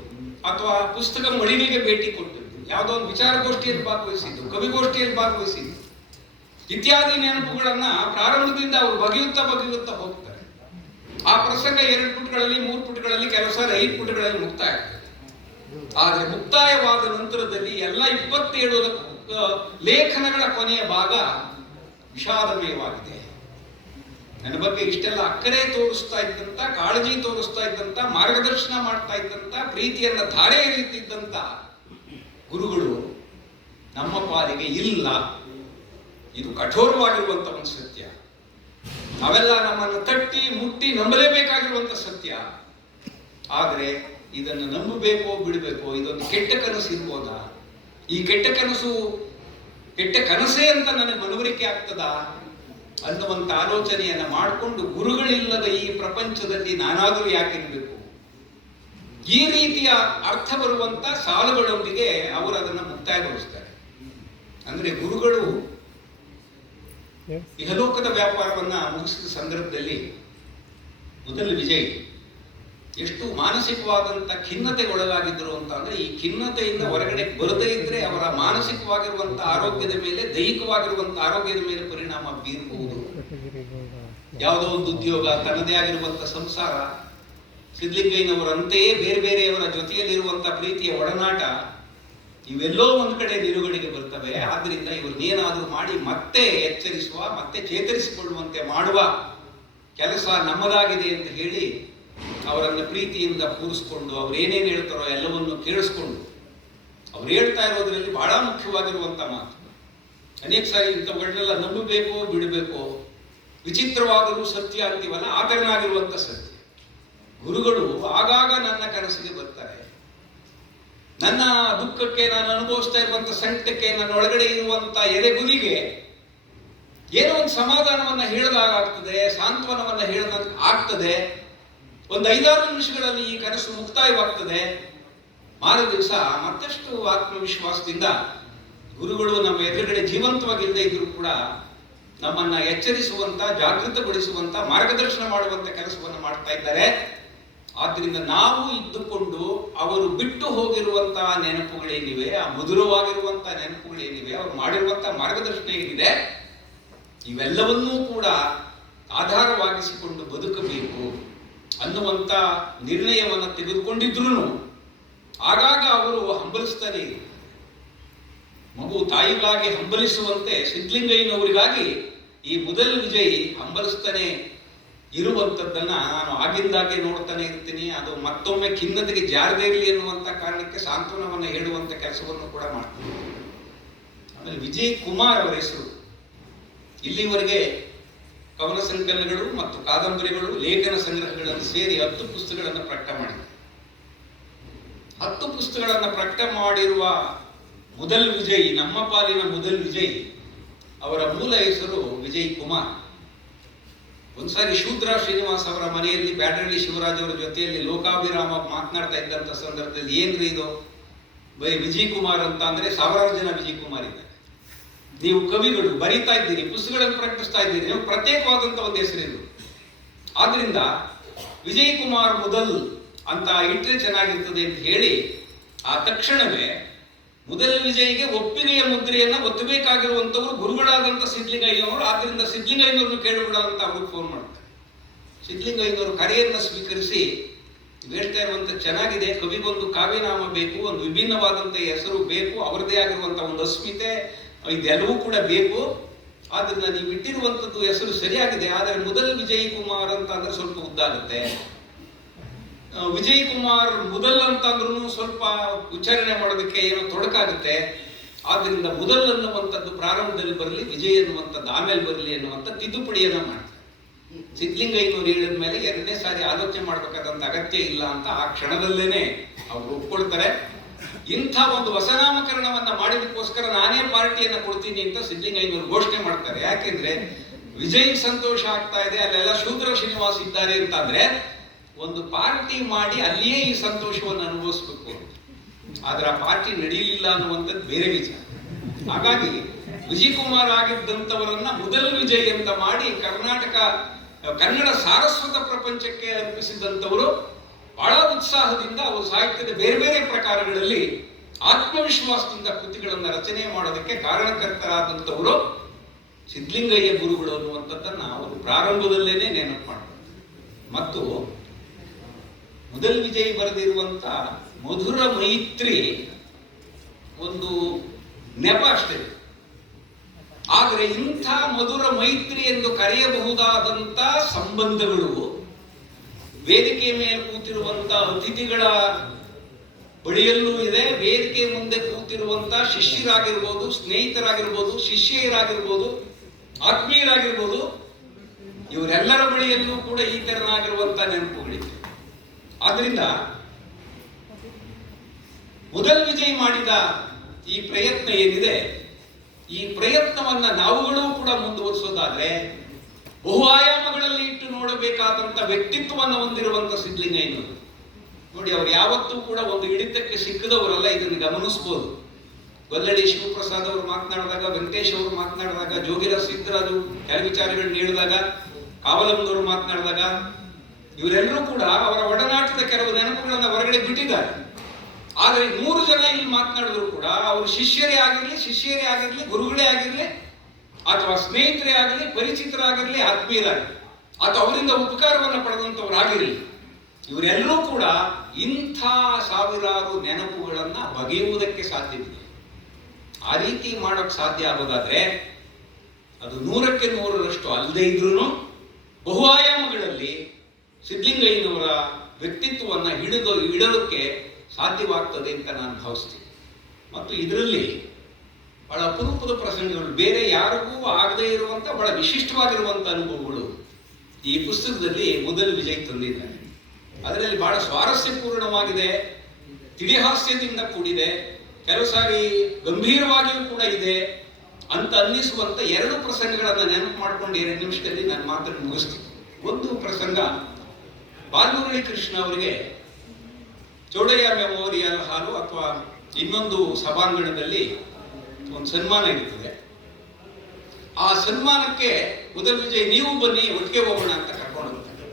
ಅಥವಾ ಪುಸ್ತಕ ಮಳಿಗೆಗೆ ಭೇಟಿ ಕೊಟ್ಟಿದ್ದು, ಯಾವುದೋ ಒಂದು ವಿಚಾರಗೋಷ್ಠಿಯಲ್ಲಿ ಭಾಗವಹಿಸಿದ್ದು, ಕವಿಗೋಷ್ಠಿಯಲ್ಲಿ ಭಾಗವಹಿಸಿದ್ದು, ಇತ್ಯಾದಿ ನೆನಪುಗಳನ್ನ ಪ್ರಾರಂಭದಿಂದ ಅವರು ಬಗೆಯುತ್ತಾ ಬಗೆಯುತ್ತಾ ಹೋಗ್ತಾರೆ. ಆ ಪ್ರಸಂಗ ಎರಡು ಪುಟಗಳಲ್ಲಿ, ಮೂರು ಪುಟಗಳಲ್ಲಿ, ಕೆಲವು ಸಾರಿ ಐದು ಪುಟಗಳಲ್ಲಿ ಮುಕ್ತಾಯ ಆಗ್ತದೆ ಆದರೆ ಮುಕ್ತಾಯವಾದ ನಂತರದಲ್ಲಿ ಎಲ್ಲ ಇಪ್ಪತ್ತೇಳು ಲೇಖನಗಳ ಕೊನೆಯ ಭಾಗ ವಿಷಾದಮಯವಾಗಿದೆ. ನನ್ನ ಬಗ್ಗೆ ಇಷ್ಟೆಲ್ಲ ಅಕ್ಕರೆ ತೋರಿಸ್ತಾ ಇದ್ದಂತ, ಕಾಳಜಿ ತೋರಿಸ್ತಾ ಇದ್ದಂತ, ಮಾರ್ಗದರ್ಶನ ಮಾಡ್ತಾ ಇದ್ದಂತ, ಪ್ರೀತಿಯನ್ನ ಧಾರೆ ಎರೆಯುತ್ತಿದ್ದಂತ ಗುರುಗಳು ನಮ್ಮ ಪಾಲಿಗೆ ಇಲ್ಲ. ಇದು ಕಠೋರವಾಗಿರುವಂತ ಒಂದು ಸತ್ಯ. ನಾವೆಲ್ಲ ನಮ್ಮನ್ನು ತಟ್ಟಿ, ಮುಟ್ಟಿ ನಂಬಲೇಬೇಕಾಗಿರುವಂತ ಸತ್ಯ. ಆದರೆ ಇದನ್ನು ನಂಬಬೇಕೋ ಬಿಡಬೇಕೋ ಇದೊಂದು ಕೆಟ್ಟ ಕನಸು ಇರ್ಬೋದಾ? ಈ ಕೆಟ್ಟ ಕನಸು ಕೆಟ್ಟ ಕನಸೇ ಅಂತ ನನಗೆ ಮನವರಿಕೆ ಆಗ್ತದಾ? ಅನ್ನುವಂಥ ಆಲೋಚನೆಯನ್ನು ಮಾಡಿಕೊಂಡು ಗುರುಗಳಿಲ್ಲದ ಈ ಪ್ರಪಂಚದಲ್ಲಿ ನಾನಾದರೂ ಯಾಕಿರಬೇಕು ಈ ರೀತಿಯ ಅರ್ಥ ಬರುವಂತ ಸಾಲುಗಳೊಂದಿಗೆ ಅವರು ಅದನ್ನು ಮುಕ್ತಾಯಗೊಳಿಸ್ತಾರೆ. ಅಂದ್ರೆ ಗುರುಗಳು ಇಹಲೋಕದ ವ್ಯಾಪಾರವನ್ನ ಮುಗಿಸಿದ ಸಂದರ್ಭದಲ್ಲಿ ಮೊದಲು ವಿಜಯ್ ಎಷ್ಟು ಮಾನಸಿಕವಾದಂತ ಖಿನ್ನತೆಗೊಳಗಾಗಿದ್ರು ಅಂತ ಅಂದ್ರೆ ಈ ಖಿನ್ನತೆಯಿಂದ ಹೊರಗಡೆ ಬರದೇ ಇದ್ರೆ ಅವರ ಮಾನಸಿಕವಾಗಿರುವಂಥ ಆರೋಗ್ಯದ ಮೇಲೆ ದೈಹಿಕವಾಗಿರುವಂಥ ಆರೋಗ್ಯದ ಮೇಲೆ ಪರಿಣಾಮ ಬೀರಬಹುದು. ಯಾವುದೋ ಒಂದು ಉದ್ಯೋಗ, ತನ್ನದೇ ಆಗಿರುವಂಥ ಸಂಸಾರ ಸಿದ್ಲಿಂಗಯ್ಯನವರಂತೆಯೇ ಬೇರೆ ಬೇರೆಯವರ ಜೊತೆಯಲ್ಲಿರುವಂಥ ಪ್ರೀತಿಯ ಒಡನಾಟ, ಇವೆಲ್ಲೋ ಒಂದು ಕಡೆ ನಿಲುಗಡೆಗೆ ಬರ್ತವೆ. ಆದ್ರಿಂದ ಇವ್ರನ್ನೇನಾದರೂ ಮಾಡಿ ಮತ್ತೆ ಎಚ್ಚರಿಸುವ, ಮತ್ತೆ ಚೇತರಿಸಿಕೊಳ್ಳುವಂತೆ ಮಾಡುವ ಕೆಲಸ ನಮ್ಮದಾಗಿದೆ ಅಂತ ಹೇಳಿ ಅವರನ್ನು ಪ್ರೀತಿಯಿಂದ ಕೂರಿಸ್ಕೊಂಡು ಅವ್ರು ಏನೇನು ಹೇಳ್ತಾರೋ ಎಲ್ಲವನ್ನು ಕೇಳಿಸ್ಕೊಂಡು ಅವ್ರು ಹೇಳ್ತಾ ಇರೋದ್ರಲ್ಲಿ ಬಹಳ ಮುಖ್ಯವಾಗಿರುವಂತ ಮಾತು. ಅನೇಕ ಸಾರಿ ಇಂಥವುಗಳನ್ನೆಲ್ಲ ನಂಬಬೇಕೋ ಬಿಡಬೇಕೋ ವಿಚಿತ್ರವಾದರೂ ಸತ್ಯ ಅಂತೀವಲ್ಲ ಆ ಸತ್ಯ. ಗುರುಗಳು ಆಗಾಗ ನನ್ನ ಕನಸಿಗೆ ಬರ್ತಾರೆ. ನನ್ನ ದುಃಖಕ್ಕೆ ನಾನು ಅನುಭವಿಸ್ತಾ ಇರುವಂತ ಸಂಕಟಕ್ಕೆ ನನ್ನ ಒಳಗಡೆ ಇರುವಂತ ಎದೆಗುದಿಗೆ ಏನೋ ಒಂದು ಸಮಾಧಾನವನ್ನ ಹೇಳಿದಾಗ ಆಗ್ತದೆ ಸಾಂತ್ವನವನ್ನ ಹೇಳಿದಾಗ ಆಗ್ತದೆ ಒಂದು ಐದಾರು ನಿಮಿಷಗಳಲ್ಲಿ ಈ ಕನಸು ಮುಕ್ತಾಯವಾಗ್ತದೆ. ಮಾರ ದಿವಸ ಮತ್ತಷ್ಟು ಆತ್ಮವಿಶ್ವಾಸದಿಂದ ಗುರುಗಳು ನಮ್ಮ ಎದುರುಗಡೆ ಜೀವಂತವಾಗಿಲ್ಲದೆ ಇದ್ರು ಕೂಡ ನಮ್ಮನ್ನ ಎಚ್ಚರಿಸುವಂತ, ಜಾಗೃತಗೊಳಿಸುವಂತ, ಮಾರ್ಗದರ್ಶನ ಮಾಡುವಂತ ಕೆಲಸವನ್ನು ಮಾಡ್ತಾ ಇದ್ದಾರೆ. ಆದ್ರಿಂದ ನಾವು ಇದ್ದುಕೊಂಡು ಅವರು ಬಿಟ್ಟು ಹೋಗಿರುವಂತಹ ನೆನಪುಗಳೇನಿವೆ, ಆ ಮಧುರವಾಗಿರುವಂತಹ ನೆನಪುಗಳೇನಿವೆ, ಅವರು ಮಾಡಿರುವಂತಹ ಮಾರ್ಗದರ್ಶನ ಏನಿದೆ, ಇವೆಲ್ಲವನ್ನೂ ಕೂಡ ಆಧಾರವಾಗಿಸಿಕೊಂಡು ಬದುಕಬೇಕು. ಅನ್ನುವಂತ ನಿರ್ಣಯವನ್ನು ತೆಗೆದುಕೊಂಡಿದ್ರು ಆಗಾಗ ಅವರು ಹಂಬಲಿಸ್ತಾನೆ ಮಗು ತಾಯಿಗಾಗಿ ಹಂಬಲಿಸುವಂತೆ ಸಿದ್ಲಿಂಗಯ್ಯನವರಿಗಾಗಿ ಈ ಮೊದಲ ವಿಜಯ್ ಹಂಬಲಿಸ್ತಾನೆ ಇರುವಂತದ್ದನ್ನ ನಾನು ಆಗಿಂದಾಗೆ ನೋಡ್ತಾನೆ ಇರ್ತೀನಿ. ಅದು ಮತ್ತೊಮ್ಮೆ ಖಿನ್ನತೆಗೆ ಜಾರದೇ ಇರಲಿ ಎನ್ನುವಂಥ ಕಾರಣಕ್ಕೆ ಸಾಂತ್ವನವನ್ನು ಹೇಳುವಂಥ ಕೆಲಸವನ್ನು ಕೂಡ ಮಾಡ್ತೀನಿ. ಆಮೇಲೆ ವಿಜಯ್ ಕುಮಾರ್ ಅವರ ಹೆಸರು. ಇಲ್ಲಿವರೆಗೆ ಕವನ ಸಂಕಲನಗಳು ಮತ್ತು ಕಾದಂಬರಿಗಳು, ಲೇಖನ ಸಂಗ್ರಹಗಳನ್ನು ಸೇರಿ ಹತ್ತು ಪುಸ್ತಕಗಳನ್ನು ಪ್ರಕಟ ಮಾಡಿದೆ. ಹತ್ತು ಪುಸ್ತಕಗಳನ್ನು ಪ್ರಕಟ ಮಾಡಿರುವ ಮೊದಲ್ ವಿಜಯ್, ನಮ್ಮ ಪಾಲಿನ ಮೊದಲ್ ವಿಜಯ್, ಅವರ ಮೂಲ ಹೆಸರು ವಿಜಯ್ ಕುಮಾರ್. ಒಂದ್ಸಾರಿ ಶೂದ್ರ ಶ್ರೀನಿವಾಸ್ ಅವರ ಮನೆಯಲ್ಲಿ ಬ್ಯಾಟರಳ್ಳಿ ಶಿವರಾಜ್ ಅವರ ಜೊತೆಯಲ್ಲಿ ಲೋಕಾಭಿರಾಮ ಮಾತನಾಡ್ತಾ ಇದ್ದಂಥ ಸಂದರ್ಭದಲ್ಲಿ ಏನ್ರಿ ಇದು? ಬೈ ವಿಜಯ್ ಕುಮಾರ್ ಅಂತ ಅಂದ್ರೆ ಸಾವಿರಾರು ಜನ ವಿಜಯ್ ಕುಮಾರ್ ಇದ್ದಾರೆ. ನೀವು ಕವಿಗಳು ಬರೀತಾ ಇದ್ದೀರಿ, ಪುಸ್ತಕಗಳನ್ನು ಪ್ರಕಟಿಸ್ತಾ ಇದ್ದೀರಿ, ನೀವು ಪ್ರತ್ಯೇಕವಾದಂಥ ಒಂದು ಹೆಸರಿದು ಆದ್ರಿಂದ ವಿಜಯ್ ಕುಮಾರ್ ಮೊದಲ್ ಅಂತ ಇಟ್ಟರೆ ಚೆನ್ನಾಗಿರ್ತದೆ ಅಂತ ಹೇಳಿ ಆ ತಕ್ಷಣವೇ ಮೊದಲ ವಿಜಯಿಗೆ ಒಪ್ಪಿಗೆಯ ಮುದ್ರೆಯನ್ನ ಒತ್ತಬೇಕಾಗಿರುವಂತವರು ಗುರುಗಳಾದಂಥ ಸಿದ್ಧಲಿಂಗಯ್ಯನವರು. ಆದ್ದರಿಂದ ಸಿದ್ಲಿಂಗಯ್ಯನವ್ರನ್ನು ಕೇಳಿಬಿಡೋದಂತ ಅವ್ರಿಗೆ ಫೋನ್ ಮಾಡ್ತಾರೆ. ಸಿದ್ಧಲಿಂಗಯ್ಯನವರು ಕರೆಯನ್ನು ಸ್ವೀಕರಿಸಿ ಹೇಳ್ತಾ ಇರುವಂತ ಚೆನ್ನಾಗಿದೆ, ಕವಿಗೊಂದು ಕಾವ್ಯನಾಮ ಬೇಕು, ಒಂದು ವಿಭಿನ್ನವಾದಂಥ ಹೆಸರು ಬೇಕು, ಅವರದೇ ಆಗಿರುವಂಥ ಒಂದು ಅಸ್ಮಿತೆ ಇದೆಲ್ಲವೂ ಕೂಡ ಬೇಕು. ಆದ್ರಿಂದ ನೀವು ಇಟ್ಟಿರುವಂತದ್ದು ಹೆಸರು ಸರಿಯಾಗಿದೆ. ಆದರೆ ಮೊದಲ್ ವಿಜಯ್ ಕುಮಾರ್ ಅಂತ ಅಂದ್ರೆ ಸ್ವಲ್ಪ ಉದ್ದಾಗುತ್ತೆ ವಿಜಯ್ ಕುಮಾರ್ ಮೊದಲ್ ಅಂತ ಅಂದ್ರೂ ಸ್ವಲ್ಪ ಉಚ್ಚಾರಣೆ ಮಾಡೋದಕ್ಕೆ ಏನೋ ತೊಡಕಾಗುತ್ತೆ ಆದ್ರಿಂದ ಮೊದಲ್ ಅನ್ನುವಂಥದ್ದು ಪ್ರಾರಂಭದಲ್ಲಿ ಬರಲಿ, ವಿಜಯ್ ಅನ್ನುವಂಥದ್ದು ಆಮೇಲೆ ಬರಲಿ ಅನ್ನುವಂಥ ತಿದ್ದುಪಡಿಯನ್ನ ಮಾಡ್ತಾರೆ. ಸಿದ್ಲಿಂಗಯ್ಯನವ್ರು ಹೇಳಿದ ಮೇಲೆ ಎರಡನೇ ಸಾರಿ ಆಲೋಚನೆ ಮಾಡಬೇಕಾದಂತ ಅಗತ್ಯ ಇಲ್ಲ ಅಂತ ಆ ಕ್ಷಣದಲ್ಲೇನೆ ಅವ್ರು ಒಪ್ಕೊಳ್ತಾರೆ. ಇಂಥ ಒಂದು ಹೊಸನಾಮಕರಣವನ್ನ ಮಾಡಿದಕ್ಕೋಸ್ಕರ ನಾನೇ ಪಾರ್ಟಿಯನ್ನ ಕೊಡ್ತೀನಿ ಅಂತ ಸಿದ್ದಲಿಂಗಯ್ಯನವರು ಘೋಷಣೆ ಮಾಡ್ತಾರೆ ಯಾಕೆಂದ್ರೆ ವಿಜಯ್ ಸಂತೋಷ ಆಗ್ತಾ ಇದೆ, ಅಲ್ಲೆಲ್ಲ ಶೂದ್ರ ಶ್ರೀನಿವಾಸ್ ಇದ್ದಾರೆ ಅಂತಂದ್ರೆ ಒಂದು ಪಾರ್ಟಿ ಮಾಡಿ ಅಲ್ಲಿಯೇ ಈ ಸಂತೋಷವನ್ನು ಅನುಭವಿಸ್ಬೇಕು. ಆದ್ರೆ ಆ ಪಾರ್ಟಿ ನಡೆಯಲಿಲ್ಲ ಅನ್ನುವಂಥದ್ದು ಬೇರೆ ವಿಚಾರ ಹಾಗಾಗಿ ವಿಜಯ್ ಕುಮಾರ್ ಆಗಿದ್ದಂಥವರನ್ನ ಮೊದಲ ವಿಜಯ್ ಅಂತ ಮಾಡಿ ಕರ್ನಾಟಕ, ಕನ್ನಡ ಸಾರಸ್ವತ ಪ್ರಪಂಚಕ್ಕೆ ಅರ್ಪಿಸಿದಂಥವರು ಬಹಳ ಉತ್ಸಾಹದಿಂದ ಅವರು ಸಾಹಿತ್ಯದ ಬೇರೆ ಬೇರೆ ಪ್ರಕಾರಗಳಲ್ಲಿ ಆತ್ಮವಿಶ್ವಾಸದಿಂದ ಕೃತಿಗಳನ್ನು ರಚನೆ ಮಾಡೋದಕ್ಕೆ ಕಾರಣಕರ್ತರಾದಂಥವರು ಸಿದ್ಧಲಿಂಗಯ್ಯ ಗುರುಗಳು ಅನ್ನುವಂಥದ್ದನ್ನು ಅವರು ಪ್ರಾರಂಭದಲ್ಲೇನೆ ನೆನಪು ಮಾಡ್ತಾರೆ. ಮತ್ತು ಮೊದಲ್ ವಿಜಯ್ ಬರೆದಿರುವಂಥ ಮಧುರ ಮೈತ್ರಿ ಒಂದು ನೆಪ ಅಷ್ಟೇ. ಆದರೆ ಇಂಥ ಮಧುರ ಮೈತ್ರಿ ಎಂದು ಕರೆಯಬಹುದಾದಂಥ ಸಂಬಂಧಗಳು ವೇದಿಕೆ ಮೇಲೆ ಕೂತಿರುವಂತ ಅತಿಥಿಗಳ ಬಳಿಯಲ್ಲೂ ಇದೆ. ವೇದಿಕೆ ಮುಂದೆ ಕೂತಿರುವಂತ ಶಿಷ್ಯರಾಗಿರ್ಬೋದು, ಸ್ನೇಹಿತರಾಗಿರ್ಬೋದು ಶಿಷ್ಯರಾಗಿರ್ಬೋದು ಆತ್ಮೀಯರಾಗಿರ್ಬೋದು, ಇವರೆಲ್ಲರ ಬಳಿಯಲ್ಲೂ ಕೂಡ ಈ ತೆರನಾಗಿರುವಂತ ನೆನಪುಗಳಿದೆ. ಆದ್ರಿಂದ ಮೊದಲ್ ವಿಜಯ್ ಮಾಡಿದ ಈ ಪ್ರಯತ್ನ ಏನಿದೆ, ಈ ಪ್ರಯತ್ನವನ್ನ ನಾವುಗಳು ಕೂಡ ಮುಂದುವರಿಸೋದಾದ್ರೆ ಬಹು ಆಯಾಮಗಳಲ್ಲಿ ಇಟ್ಟು ನೋಡಬೇಕಾದಂತ ವ್ಯಕ್ತಿತ್ವವನ್ನು ಹೊಂದಿರುವಂತ ಸಿದ್ಲಿಂಗಯ್ಯನವರು ನೋಡಿ, ಅವ್ರು ಯಾವತ್ತೂ ಕೂಡ ಒಂದು ಹಿಡಿತಕ್ಕೆ ಸಿಕ್ಕದವರಲ್ಲ, ಇದನ್ನು ಗಮನಿಸಬಹುದು ಗೊಲ್ಲಡಿ ಶಿವಪ್ರಸಾದ್ ಅವರು ಮಾತನಾಡಿದಾಗ, ವೆಂಕಟೇಶ್ ಅವರು ಮಾತನಾಡಿದಾಗ ಜೋಗಿರ ಸಿದ್ದರಾಜು ಕೆಲ ವಿಚಾರಗಳನ್ನ ಹೇಳಿದಾಗ ಕಾವಲಂದವರು ಮಾತನಾಡಿದಾಗ, ಇವರೆಲ್ಲರೂ ಕೂಡ ಅವರ ಒಡನಾಟದ ಕೆಲವು ನೆನಪುಗಳನ್ನು ಹೊರಗಡೆ ಬಿಟ್ಟಿದ್ದಾರೆ. ಆದರೆ ಮೂರು ಜನ ಇಲ್ಲಿ ಮಾತನಾಡಿದ್ರು ಕೂಡ, ಅವರು ಶಿಷ್ಯರೇ ಆಗಿರಲಿ ಶಿಷ್ಯರೇ ಆಗಿರಲಿ, ಗುರುಗಳೇ ಆಗಿರ್ಲಿ ಅಥವಾ ಸ್ನೇಹಿತರೇ ಆಗಲಿ ಪರಿಚಿತರಾಗಿರಲಿ ಆತ್ಮೀಯರಾಗಲಿ ಅಥವಾ ಅವರಿಂದ ಉಪಕಾರವನ್ನು ಪಡೆದಂಥವರಾಗಿರಲಿ ಇವರೆಲ್ಲರೂ ಕೂಡ ಇಂಥ ಸಾವಿರಾರು ನೆನಪುಗಳನ್ನು ಬಗೆಯುವುದಕ್ಕೆ ಸಾಧ್ಯವಿದೆ ಆ ರೀತಿ ಮಾಡೋಕ್ಕೆ ಸಾಧ್ಯ ಆಗೋದಾದ್ರೆ, ಅದು ನೂರಕ್ಕೆ ನೂರರಷ್ಟು ಅಲ್ಲದೆ ಇದ್ರೂ ಬಹು ಆಯಾಮಗಳಲ್ಲಿ ಸಿದ್ಧಲಿಂಗಯ್ಯನವರ ವ್ಯಕ್ತಿತ್ವವನ್ನು ಹಿಡಿದು ಇಡೋದಕ್ಕೆ ಸಾಧ್ಯವಾಗ್ತದೆ ಅಂತ ನಾನು ಭಾವಿಸ್ತೀನಿ. ಮತ್ತು ಇದರಲ್ಲಿ ಬಹಳ ಅಪರೂಪದ ಪ್ರಸಂಗಗಳು. ಬೇರೆ ಯಾರಿಗೂ ಆಗದೇ ಇರುವಂಥ ಬಹಳ ವಿಶಿಷ್ಟವಾಗಿರುವಂಥ ಅನುಭವಗಳು. ಈ ಪುಸ್ತಕದಲ್ಲಿ ಮೊದಲು ವಿಜಯ್ ತಂದಿದ್ದಾರೆ. ಅದರಲ್ಲಿ ಬಹಳ ಸ್ವಾರಸ್ಯಪೂರ್ಣವಾಗಿದೆ. ತಿಳಿಹಾಸ್ಯದಿಂದ ಕೂಡಿದೆ. ಕೆಲವು ಸಾರಿ ಗಂಭೀರವಾಗಿಯೂ ಕೂಡ ಇದೆ. ಅಂತ ಅನ್ನಿಸುವಂತ ಎರಡು ಪ್ರಸಂಗಗಳನ್ನು ನೆನಪು ಮಾಡಿಕೊಂಡು ಎರಡು ನಿಮಿಷದಲ್ಲಿ ನಾನು ಮಾತನ್ನು ಮುಗಿಸ್ತೀನಿ. ಒಂದು ಪ್ರಸಂಗ, ಬಾಲ್ಮುರಳಿ ಕೃಷ್ಣ ಅವರಿಗೆ ಚೌಡಯ್ಯ ಮೆಮೋರಿಯಲ್ ಹಾಲು ಅಥವಾ ಇನ್ನೊಂದು ಸಭಾಂಗಣದಲ್ಲಿ ಒಂದು ಸನ್ಮಾನ ಇರ್ತದೆ. ಆ ಸನ್ಮಾನಕ್ಕೆ ಮೊದಲ ವಿಜಯ್, ನೀವು ಬನ್ನಿ, ಒಟ್ಟಿಗೆ ಹೋಗೋಣ ಅಂತ ಕರ್ಕೊಂಡು ಹೋಗ್ತಾರೆ.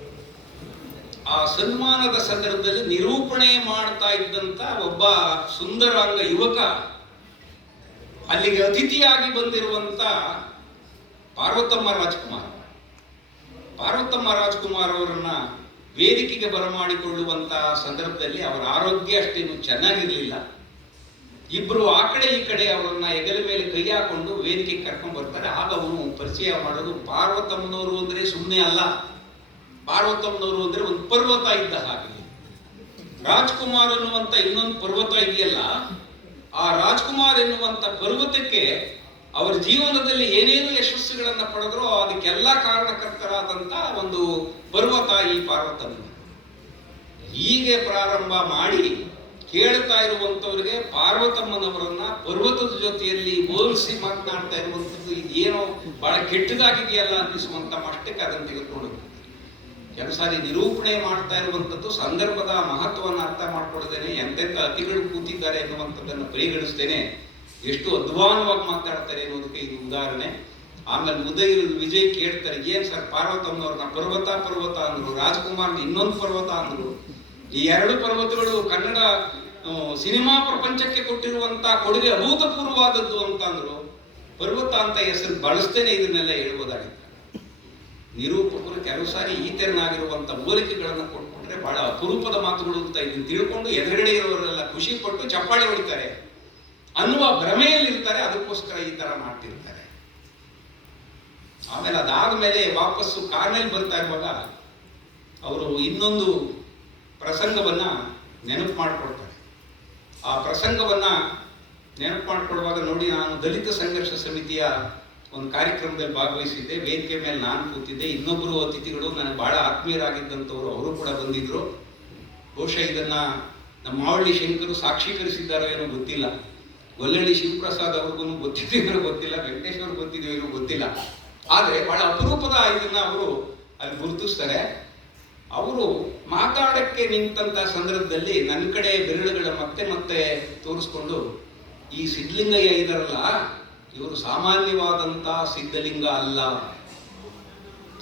ಆ ಸನ್ಮಾನದ ಸಂದರ್ಭದಲ್ಲಿ ನಿರೂಪಣೆ ಮಾಡ್ತಾ ಇದ್ದಂತ ಒಬ್ಬ ಸುಂದರಾಂಗ ಯುವಕ ಅಲ್ಲಿಗೆ ಅತಿಥಿಯಾಗಿ ಬಂದಿರುವಂತ ಪಾರ್ವತಮ್ಮ ರಾಜ್ಕುಮಾರ್. ಪಾರ್ವತಮ್ಮ ರಾಜ್ಕುಮಾರ್ ಅವರನ್ನ ವೇದಿಕೆಗೆ ಬರಮಾಡಿಕೊಳ್ಳುವಂತಹ ಸಂದರ್ಭದಲ್ಲಿ ಅವರ ಆರೋಗ್ಯ ಅಷ್ಟೇನು ಚೆನ್ನಾಗಿರ್ಲಿಲ್ಲ. ಇಬ್ರು ಆ ಕಡೆ ಈ ಕಡೆ ಅವರನ್ನ ಹೆಗಲ ಮೇಲೆ ಕೈ ಹಾಕೊಂಡು ವೇದಿಕೆಗೆ ಕರ್ಕೊಂಡ್ ಬರ್ತಾರೆ. ಆಗ ಅವನು ಪರಿಚಯ ಮಾಡೋದು ಪಾರ್ವತಮ್ಮನವರು ಅಂದ್ರೆ ಸುಮ್ಮನೆ ಅಲ್ಲ. ಪಾರ್ವತಮ್ಮನವರು ಅಂದ್ರೆ ಒಂದು ಪರ್ವತ ಇದ್ದ ಹಾಗೆ. ರಾಜ್ಕುಮಾರ್ ಅನ್ನುವಂತ ಇನ್ನೊಂದು ಪರ್ವತ ಇದೆಯಲ್ಲ, ಆ ರಾಜ್ಕುಮಾರ್ ಎನ್ನುವಂತ ಪರ್ವತಕ್ಕೆ ಅವರ ಜೀವನದಲ್ಲಿ ಏನೇನು ಯಶಸ್ಸುಗಳನ್ನ ಪಡೆದ್ರೋ ಅದಕ್ಕೆಲ್ಲ ಕಾರಣಕರ್ತರಾದಂತ ಒಂದು ಪರ್ವತ ಈ ಪಾರ್ವತಮ್ಮ ಹೀಗೆ ಪ್ರಾರಂಭ ಮಾಡಿ ಕೇಳ್ತಾ ಇರುವಂತವರಿಗೆ ಪಾರ್ವತಮ್ಮನವರನ್ನ ಪರ್ವತದ ಜೊತೆಯಲ್ಲಿ ಹೋಲಿಸಿ ಮಾತನಾಡ್ತಾ ಇರುವಂತದ್ದು ಇದೇನೋ ಬಹಳ ಕೆಟ್ಟದಾಗಿದೆಯಲ್ಲ ಅನ್ನಿಸುವಂತ ಮಟ್ಟಕ್ಕೆ ಅದನ್ನು ತೆಗೆದುಕೊಂಡು ಕೆಲವು ಸಾರಿ ನಿರೂಪಣೆ ಮಾಡ್ತಾ ಇರುವಂತದ್ದು ಸಂದರ್ಭದ ಮಹತ್ವವನ್ನು ಅರ್ಥ ಮಾಡ್ಕೊಳ್ಳದೇನೆ ಎಂತೆಂಥ ಅತಿಗಳು ಕೂತಿದ್ದಾರೆ ಎನ್ನುವಂಥದ್ದನ್ನು ಪರಿಗಣಿಸ್ತೇನೆ. ಎಷ್ಟು ಅಧ್ವಾನವಾಗಿ ಮಾತಾಡ್ತಾರೆ ಅನ್ನೋದಕ್ಕೆ ಇದು ಉದಾಹರಣೆ. ಆಮೇಲೆ ಉದಯ ವಿಜಯ್ ಕೇಳ್ತಾರೆ, ಏನ್ ಸರ್ ಪಾರ್ವತಮ್ಮನವ್ರನ್ನ ಪರ್ವತ ಪರ್ವತ ಅಂದ್ರು ರಾಜ್ಕುಮಾರ್ ಇನ್ನೊಂದು ಪರ್ವತ ಅಂದ್ರು ಈ ಎರಡು ಪರ್ವತಗಳು ಕನ್ನಡ ಸಿನಿಮಾ ಪ್ರಪಂಚಕ್ಕೆ ಕೊಟ್ಟಿರುವಂತ ಕೊಡುಗೆ ಅಭೂತಪೂರ್ವವಾದದ್ದು ಅಂತ ಅಂದ್ರು ಪರ್ವತ ಅಂತ ಹೆಸರು ಬಳಸ್ತೇನೆ ಇದನ್ನೆಲ್ಲ ಹೇಳ್ಬೋದಾಗಿತ್ತು. ನಿರೂಪಕರು ಕೆಲವು ಸಾರಿ ಈ ತೆರನಾಗಿರುವಂತ ಹೋಲಿಕೆಗಳನ್ನು ಕೊಟ್ಕೊಂಡ್ರೆ ಬಹಳ ಅಪರೂಪದ ಮಾತುಗಳು ಅಂತ ಇದನ್ನು ತಿಳ್ಕೊಂಡು ಎದುರುಗಡೆ ಇರೋರೆಲ್ಲ ಖುಷಿ ಪಟ್ಟು ಚಪ್ಪಾಳೆ ಹೊಡಿತಾರೆ. ಅನ್ನುವ ಭ್ರಮೆಯಲ್ಲಿರ್ತಾರೆ, ಅದಕ್ಕೋಸ್ಕರ ಈ ತರ ಮಾಡ್ತಿರ್ತಾರೆ. ಆಮೇಲೆ ಅದಾದ್ಮೇಲೆ ವಾಪಸ್ಸು ಕಾರ್ನಲ್ಲಿ ಬರ್ತಾ ಇರುವಾಗ, ಅವರು ಇನ್ನೊಂದು ಪ್ರಸಂಗವನ್ನ ನೆನಪು ಮಾಡಿಕೊಡ್ತಾರೆ ಆ ಪ್ರಸಂಗವನ್ನು ನೆನಪು ಮಾಡಿಕೊಡುವಾಗ ನೋಡಿ ನಾನು ದಲಿತ ಸಂಘರ್ಷ ಸಮಿತಿಯ ಒಂದು ಕಾರ್ಯಕ್ರಮದಲ್ಲಿ ಭಾಗವಹಿಸಿದ್ದೆ. ವೇದಿಕೆ ಮೇಲೆ ನಾನು ಕೂತಿದ್ದೆ. ಇನ್ನೊಬ್ಬರು ಅತಿಥಿಗಳು ನನಗೆ ಭಾಳ ಆತ್ಮೀಯರಾಗಿದ್ದಂಥವ್ರು ಅವರು ಕೂಡ ಬಂದಿದ್ದರು ಬಹುಶಃ ಇದನ್ನು ನಮ್ಮ ಮಾವಳ್ಳಿ ಶಂಕರು ಸಾಕ್ಷೀಕರಿಸಿದ್ದಾರೋ ಏನೋ ಗೊತ್ತಿಲ್ಲ. ಗೊಲ್ಲಳ್ಳಿ ಶಿವಪ್ರಸಾದ್ ಅವ್ರಿಗೂ ಗೊತ್ತಿದೆಯೋ ಗೊತ್ತಿಲ್ಲ. ವೆಂಕಟೇಶ್ ಅವ್ರಿಗೆ ಗೊತ್ತಿದೆಯೋ ಗೊತ್ತಿಲ್ಲ. ಆದರೆ ಭಾಳ ಅಪರೂಪದ ಇದನ್ನು ಅವರು ಅಲ್ಲಿ ಗುರುತಿಸ್ತಾರೆ. ಅವರು ಮಾತಾಡಕ್ಕೆ ನಿಂತಂತ ಸಂದರ್ಭದಲ್ಲಿ ನನ್ನ ಕಡೆ ಬೆರಳುಗಳ ಮತ್ತೆ ಮತ್ತೆ ತೋರಿಸ್ಕೊಂಡು, ಈ ಸಿದ್ಧಲಿಂಗಯ್ಯ ಇದಾರಲ್ಲ, ಇವರು ಸಾಮಾನ್ಯವಾದಂತ ಸಿದ್ಧಲಿಂಗ ಅಲ್ಲ.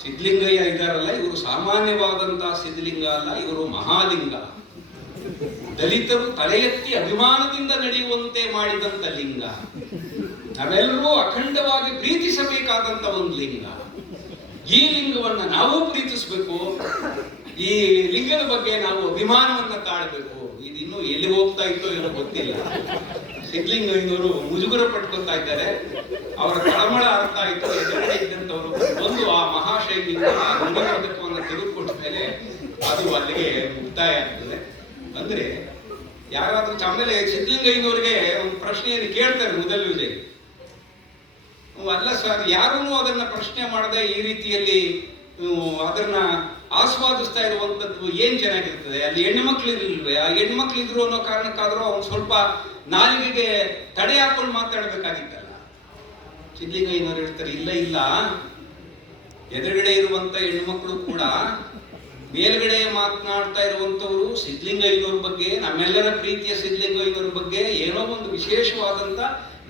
ಸಿದ್ಧಲಿಂಗಯ್ಯ ಇದಾರಲ್ಲ, ಇವರು ಸಾಮಾನ್ಯವಾದಂತ ಸಿದ್ಧಲಿಂಗ ಅಲ್ಲ, ಇವರು ಮಹಾಲಿಂಗ. ದಲಿತರು ತಲೆ ಎತ್ತಿ ಅಭಿಮಾನದಿಂದ ನಡೆಯುವಂತೆ ಮಾಡಿದಂತ ಲಿಂಗ. ನಾವೆಲ್ಲರೂ ಅಖಂಡವಾಗಿ ಪ್ರೀತಿಸಬೇಕಾದಂತ ಒಂದು ಲಿಂಗ. ಈ ಲಿಂಗವನ್ನ ನಾವು ಪ್ರೀತಿಸಬೇಕು. ಈ ಲಿಂಗದ ಬಗ್ಗೆ ನಾವು ಅಭಿಮಾನವನ್ನ ತಾಳ್ಬೇಕು. ಇದು ಇನ್ನೂ ಎಲ್ಲಿ ಹೋಗ್ತಾ ಇತ್ತೋ ಏನೋ ಗೊತ್ತಿಲ್ಲ. ಸಿದ್ಲಿಂಗಯ್ಯನವರು ಮುಜುಗರ ಪಟ್ಕೊತಾ ಇದ್ದಾರೆ. ಅವರ ಕಳಮಳ ಅರ್ಥ ಆಯ್ತು ಎದುರುಗಡೆ ಇದ್ದಂತವರು ಒಂದು ಆ ಮಹಾಶೈಲಿಯಿಂದ ಋಣಪದಕವನ್ನು ತೆಗೆದುಕೊಂಡ ಮೇಲೆ ಅದು ಅಲ್ಲಿಗೆ ಮುಕ್ತಾಯ ಆಗ್ತದೆ. ಅಂದ್ರೆ ಯಾರಾದ್ರೂ ಆಮೇಲೆ ಇನ್ನೂರಿಗೆ ಒಂದು ಪ್ರಶ್ನೆಯನ್ನು ಕೇಳ್ತಾರೆ ಮೊದಲು ವಿಜಯ್. ಅಲ್ಲ ಸರ್ ಯಾರೂ ಅದನ್ನ ಪ್ರಶ್ನೆ ಮಾಡದೆ ಈ ರೀತಿಯಲ್ಲಿ ಅದನ್ನ ಆಸ್ವಾದಿಸ್ತಾ ಇರುವಂತದ್ದು ಏನ್ ಚೆನ್ನಾಗಿರ್ತದೆ? ಅಲ್ಲಿ ಹೆಣ್ಣು ಮಕ್ಳು ಇರಲಿಲ್ವೇ? ಆ ಹೆಣ್ಣು ಮಕ್ಳು ಇದ್ರು ಅನ್ನೋ ಕಾರಣಕ್ಕಾದರೂ ಅವ್ನು ಸ್ವಲ್ಪ ನಾಲಿಗೆಗೆ ತಡೆ ಹಾಕೊಂಡು ಮಾತಾಡ್ಬೇಕಾಗಿತ್ತಲ್ಲ. ಸಿದ್ಲಿಂಗಯ್ಯನವ್ರು ಹೇಳ್ತಾರೆ, ಇಲ್ಲ ಇಲ್ಲ. ಎದುರುಗಡೆ ಇರುವಂತ ಹೆಣ್ಣು ಮಕ್ಕಳು ಕೂಡ ಮೇಲ್ಗಡೆ ಮಾತನಾಡ್ತಾ ಇರುವಂತವರು ಸಿದ್ಲಿಂಗಯ್ಯನವ್ರ ಬಗ್ಗೆ, ನಮ್ಮೆಲ್ಲರ ಪ್ರೀತಿಯ ಸಿದ್ಲಿಂಗಯ್ಯನವ್ರ ಬಗ್ಗೆ ಏನೋ ಒಂದು ವಿಶೇಷವಾದಂತ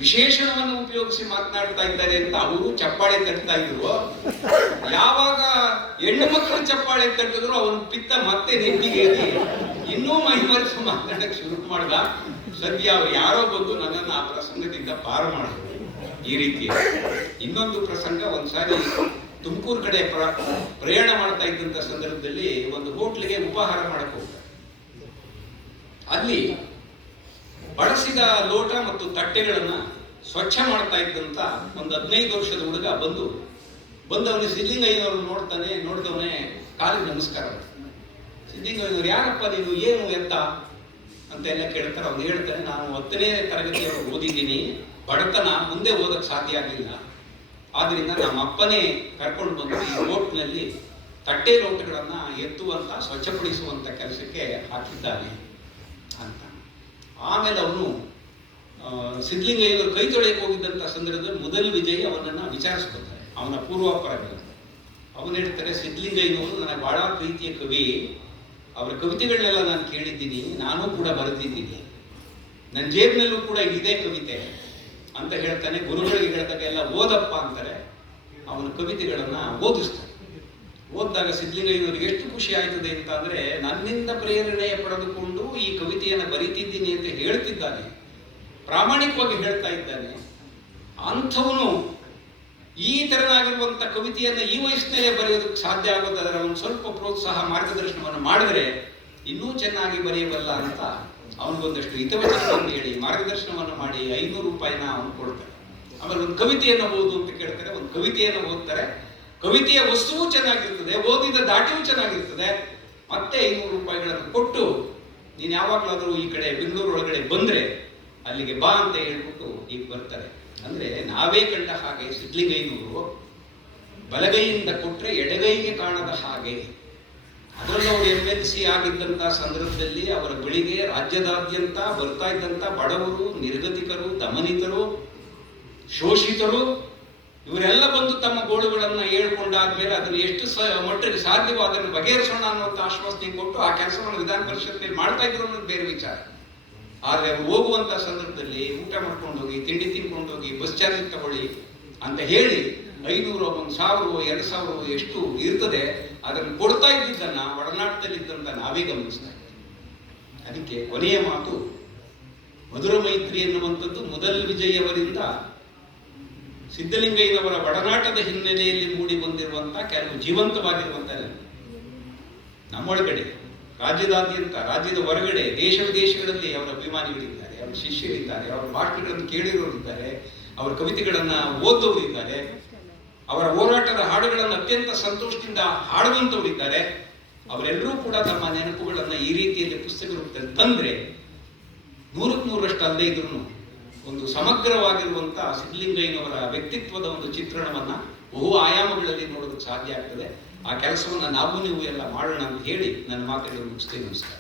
ವಿಶೇಷಣವನ್ನು ಉಪಯೋಗಿಸಿ ಮಾತನಾಡ್ತಾ ಇದ್ದಾರೆ ಅಂತ ಅವರು ಚಪ್ಪಾಳೆ ತಟ್ತಾ ಇದ್ರು. ಯಾವಾಗ ಹೆಣ್ಣು ಮಕ್ಕಳು ಚಪ್ಪಾಳೆ ತಟ್ಟಿದ್ರು, ಅವನ ಪಿತ್ತ ಮತ್ತೆ ಏರಿ ಇನ್ನೂ ಮೈಮರೆಸಿ ಮಾತಾಡಕ್ಕೆ ಶುರು ಮಾಡ್ದ. ಸದ್ಯ ಅವ್ರು ಯಾರೋ ಬಂದು ನನ್ನನ್ನು ಆ ಪ್ರಸಂಗದಿಂದ ಪಾರು ಮಾಡಿದ್ರು. ಈ ರೀತಿ ಇನ್ನೊಂದು ಪ್ರಸಂಗ ಒಂದ್ಸಾರಿ ತುಮಕೂರು ಕಡೆ ಪ್ರ, ಪ್ರಯಾಣ ಮಾಡ್ತಾ ಇದ್ದಂತ ಸಂದರ್ಭದಲ್ಲಿ ಒಂದು ಹೋಟ್ಲಿಗೆ ಉಪಹಾರ ಮಾಡಕ್ಕೆ ಹೋಗ್ತಾರೆ ಅಲ್ಲಿ ಬಳಸಿದ ಲೋಟ ಮತ್ತು ತಟ್ಟೆಗಳನ್ನು ಸ್ವಚ್ಛ ಮಾಡ್ತಾ ಇದ್ದಂತ ಒಂದು ಹದಿನೈದು ವರ್ಷದ ಹುಡುಗ ಬಂದು ಬಂದವನೇ ಸಿದ್ಲಿಂಗಯ್ಯನವ್ರು ನೋಡ್ತಾನೆ, ನೋಡಿದವನೇ ಕಾಲಿಗೆ ನಮಸ್ಕಾರ ಸಿದ್ಲಿಂಗಯ್ಯನವ್ರು ಯಾರಪ್ಪ ನೀನು, ಏನು ಎತ್ತ ಅಂತ ಎಲ್ಲ ಕೇಳ್ತಾರೆ. ಅವ್ನು ಹೇಳ್ತಾನೆ ನಾನು ಹತ್ತನೇ ತರಗತಿಯವರು ಓದಿದ್ದೀನಿ, ಬಡತನ ಮುಂದೆ ಓದಕ್ಕೆ ಸಾಧ್ಯ ಆಗಲಿಲ್ಲ. ಆದ್ರಿಂದ ನಮ್ಮ ಅಪ್ಪನೇ ಕರ್ಕೊಂಡು ಬಂದು ಈ ಬೋಟ್ನಲ್ಲಿ ತಟ್ಟೆ ಲೋಟಗಳನ್ನು ಎತ್ತುವಂತ, ಸ್ವಚ್ಛಪಡಿಸುವಂತ ಕೆಲಸಕ್ಕೆ ಹಾಕಿದ್ದಾನೆ ಆಮೇಲೆ ಅವನು ಸಿದ್ಧಲಿಂಗಯ್ಯನವರು ಕೈ ತೊಳೆಯಕ್ಕೆ ಹೋಗಿದ್ದಂಥ ಸಂದರ್ಭದಲ್ಲಿ ಮೊದಲ ವಿಜಯ್ ಅವನನ್ನು ವಿಚಾರಿಸ್ಕೊತಾರೆ ಅವನ ಪೂರ್ವಾಪರಗಳನ್ನು ಅವನು ಹೇಳ್ತಾರೆ ಸಿದ್ಧಲಿಂಗಯ್ಯನವರು ನನಗೆ ಬಹಳ ಪ್ರೀತಿಯ ಕವಿ. ಅವರ ಕವಿತೆಗಳನ್ನೆಲ್ಲ ನಾನು ಕೇಳಿದ್ದೀನಿ, ನಾನು ಕೂಡ ಬರೆದಿದ್ದೀನಿ. ನನ್ನ ಜೇಬಿನಲ್ಲೂ ಕೂಡ ಇದೇ ಕವಿತೆ ಅಂತ ಹೇಳ್ತಾನೆ. ಗುರುಗಳಿಗೆ ಹೇಳ್ದಾಗ ಎಲ್ಲ ಓದಪ್ಪ ಅಂತಾರೆ. ಅವನ ಕವಿತೆಗಳನ್ನು ಓದಿಸ್ತಾರೆ ಓದಿದಾಗ ಸಿದ್ಧಲಿಂಗಯ್ಯನವರಿಗೆ ಎಷ್ಟು ಖುಷಿ ಆಯ್ತದೆ ಅಂತ ನನ್ನಿಂದ ಪ್ರೇರಣೆ ಪಡೆದುಕೊಂಡು ಈ ಕವಿತೆಯನ್ನು ಬರೀತಿದ್ದೀನಿ ಅಂತ ಹೇಳ್ತಿದ್ದಾನೆ. ಪ್ರಾಮಾಣಿಕವಾಗಿ ಹೇಳ್ತಾ ಇದ್ದಾನೆ. ಅಂಥವನು ಈ ತೆರನಾಗಿರುವಂತ ಕವಿತೆಯನ್ನು ಈ ವಯಸ್ಸಿನಲ್ಲೇ ಬರೆಯೋದಕ್ಕೆ ಸಾಧ್ಯ ಆಗೋದಾದರೆ ಅವನು ಸ್ವಲ್ಪ ಪ್ರೋತ್ಸಾಹ ಮಾರ್ಗದರ್ಶನವನ್ನು ಮಾಡಿದ್ರೆ ಇನ್ನೂ ಚೆನ್ನಾಗಿ ಬರೆಯಬಲ್ಲ ಅಂತ ಅವನಿಗೊಂದಷ್ಟು ಹಿತವಚನವನ್ನು ಹೇಳಿ, ಮಾರ್ಗದರ್ಶನವನ್ನು ಮಾಡಿ ಐನೂರು ರೂಪಾಯಿನ ಅವನು ಕೊಡ್ತಾರೆ ಆಮೇಲೆ ಒಂದು ಕವಿತೆಯನ್ನು ಓದು ಅಂತ ಕೇಳ್ತಾರೆ, ಒಂದು ಕವಿತೆಯನ್ನು ಓದ್ತಾರೆ. ಕವಿತೆಯ ವಸ್ತುವು ಚೆನ್ನಾಗಿರ್ತದೆ, ಓದಿದ ದಾಟಿಯೂ ಚೆನ್ನಾಗಿರ್ತದೆ. ಮತ್ತೆ ಐನೂರು ರೂಪಾಯಿಗಳನ್ನು ಕೊಟ್ಟು ನೀನು ಯಾವಾಗಲಾದರೂ ಈ ಕಡೆ ಬೆಂಗಳೂರು ಒಳಗಡೆ ಬಂದರೆ ಅಲ್ಲಿಗೆ ಬಾ ಅಂತ ಹೇಳ್ಬಿಟ್ಟು ಈಗ ಬರ್ತಾರೆ. ಅಂದರೆ ನಾವೇ ಕಂಡ ಹಾಗೆ ಸಿದ್ಲಿಂಗೈನೂರು ಬಲಗೈಯಿಂದ ಕೊಟ್ಟರೆ ಎಡಗೈಗೆ ಕಾಣದ ಹಾಗೆ. ಅದರಲ್ಲೂ ಅವರು ಎಂ ಎಲ್ ಸಿ ಆಗಿದ್ದಂಥ ಸಂದರ್ಭದಲ್ಲಿ ಅವರ ಬಳಿಗೆ ರಾಜ್ಯದಾದ್ಯಂತ ಬರ್ತಾ ಇದ್ದಂಥ ಬಡವರು, ನಿರ್ಗತಿಕರು, ದಮನಿತರು, ಶೋಷಿತರು ಇವರೆಲ್ಲ ಬಂದು ತಮ್ಮ ಗೋಳುಗಳನ್ನು ಹೇಳ್ಕೊಂಡಾದ್ಮೇಲೆ ಅದನ್ನು ಎಷ್ಟು ಮಟ್ಟಿಗೆ ಸಾಧ್ಯವೋ ಅದನ್ನು ಬಗೆಹರಿಸೋಣ ಅನ್ನುವಂಥ ಆಶ್ವಾಸನೆ ಕೊಟ್ಟು ಆ ಕೆಲಸವನ್ನು ವಿಧಾನ ಪರಿಷತ್ನಲ್ಲಿ ಮಾಡ್ತಾ ಇದ್ರು ಅನ್ನೋದು ಬೇರೆ ವಿಚಾರ. ಆದರೆ ಅವರು ಹೋಗುವಂತ ಸಂದರ್ಭದಲ್ಲಿ ಊಟ ಮಾಡ್ಕೊಂಡು ಹೋಗಿ ತಿಂಡಿ ತಿನ್ಕೊಂಡು ಹೋಗಿ ಬಸ್ ಚಾರ್ಜ್ ತಗೊಳ್ಳಿ ಅಂತ ಹೇಳಿ ಐನೂರು, ಒಂದು ಸಾವಿರ ಎರಡು ಸಾವಿರ ಎಷ್ಟು ಇರ್ತದೆ, ಅದನ್ನು ಕೊಡ್ತಾ ಇದ್ದಿದ್ದನ್ನ, ಒಡನಾಟದಲ್ಲಿದ್ದಂತ ನಾವೇ ಗಮನಿಸ್ತಾ ಇದ್ದೀವಿ ಅದಕ್ಕೆ ಕೊನೆಯ ಮಾತು, ಮಧುರ ಮೈತ್ರಿ ಎನ್ನುವಂಥದ್ದು ಮೊದಲ್ ವಿಜಯವರಿಂದ ಸಿದ್ಧಲಿಂಗಯ್ಯನವರ ಒಡನಾಟದ ಹಿನ್ನೆಲೆಯಲ್ಲಿ ಮೂಡಿ ಬಂದಿರುವಂತಹ ಕೆಲವು ಜೀವಂತವಾಗಿರುವಂತಹ. ನಮ್ಮೊಳಗಡೆ, ರಾಜ್ಯದಾದ್ಯಂತ, ರಾಜ್ಯದ ಹೊರಗಡೆ, ದೇಶ ವಿದೇಶಗಳಲ್ಲಿ ಅವರ ಅಭಿಮಾನಿಗಳಿದ್ದಾರೆ, ಅವರ ಶಿಷ್ಯರಿದ್ದಾರೆ, ಅವರ ಭಾಷೆಗಳನ್ನು ಕೇಳಿರೋರಿದ್ದಾರೆ ಅವರ ಕವಿತೆಗಳನ್ನ ಓದೋರಿದ್ದಾರೆ ಅವರ ಹೋರಾಟದ ಹಾಡುಗಳನ್ನು ಅತ್ಯಂತ ಸಂತೋಷದಿಂದ ಹಾಡುವಂತವರಿದ್ದಾರೆ ಅವರೆಲ್ಲರೂ ಕೂಡ ತಮ್ಮ ನೆನಪುಗಳನ್ನ ಈ ರೀತಿಯಲ್ಲಿ ಪುಸ್ತಕ ರೂಪದಲ್ಲಿ ತಂದ್ರೆ ನೂರಕ್ಕೆ ನೂರಷ್ಟು ಅಲ್ಲದೆ ಇದ್ರು ಒಂದು ಸಮಗ್ರವಾಗಿರುವಂತಹ ಸಿದ್ಧಲಿಂಗಯ್ಯನವರ ವ್ಯಕ್ತಿತ್ವದ ಒಂದು ಚಿತ್ರಣವನ್ನು ಬಹು ಆಯಾಮಗಳಲ್ಲಿ ನೋಡೋದಕ್ಕೆ ಸಾಧ್ಯ ಆಗ್ತದೆ. ಆ ಕೆಲಸವನ್ನು ನಾವು ನೀವು ಎಲ್ಲ ಮಾಡೋಣ ಅಂತ ಹೇಳಿ ನನ್ನ ಮಾತುಗಳನ್ನು ಮುಗಿಸ್ತೀನಿ. ನಮಸ್ಕಾರ.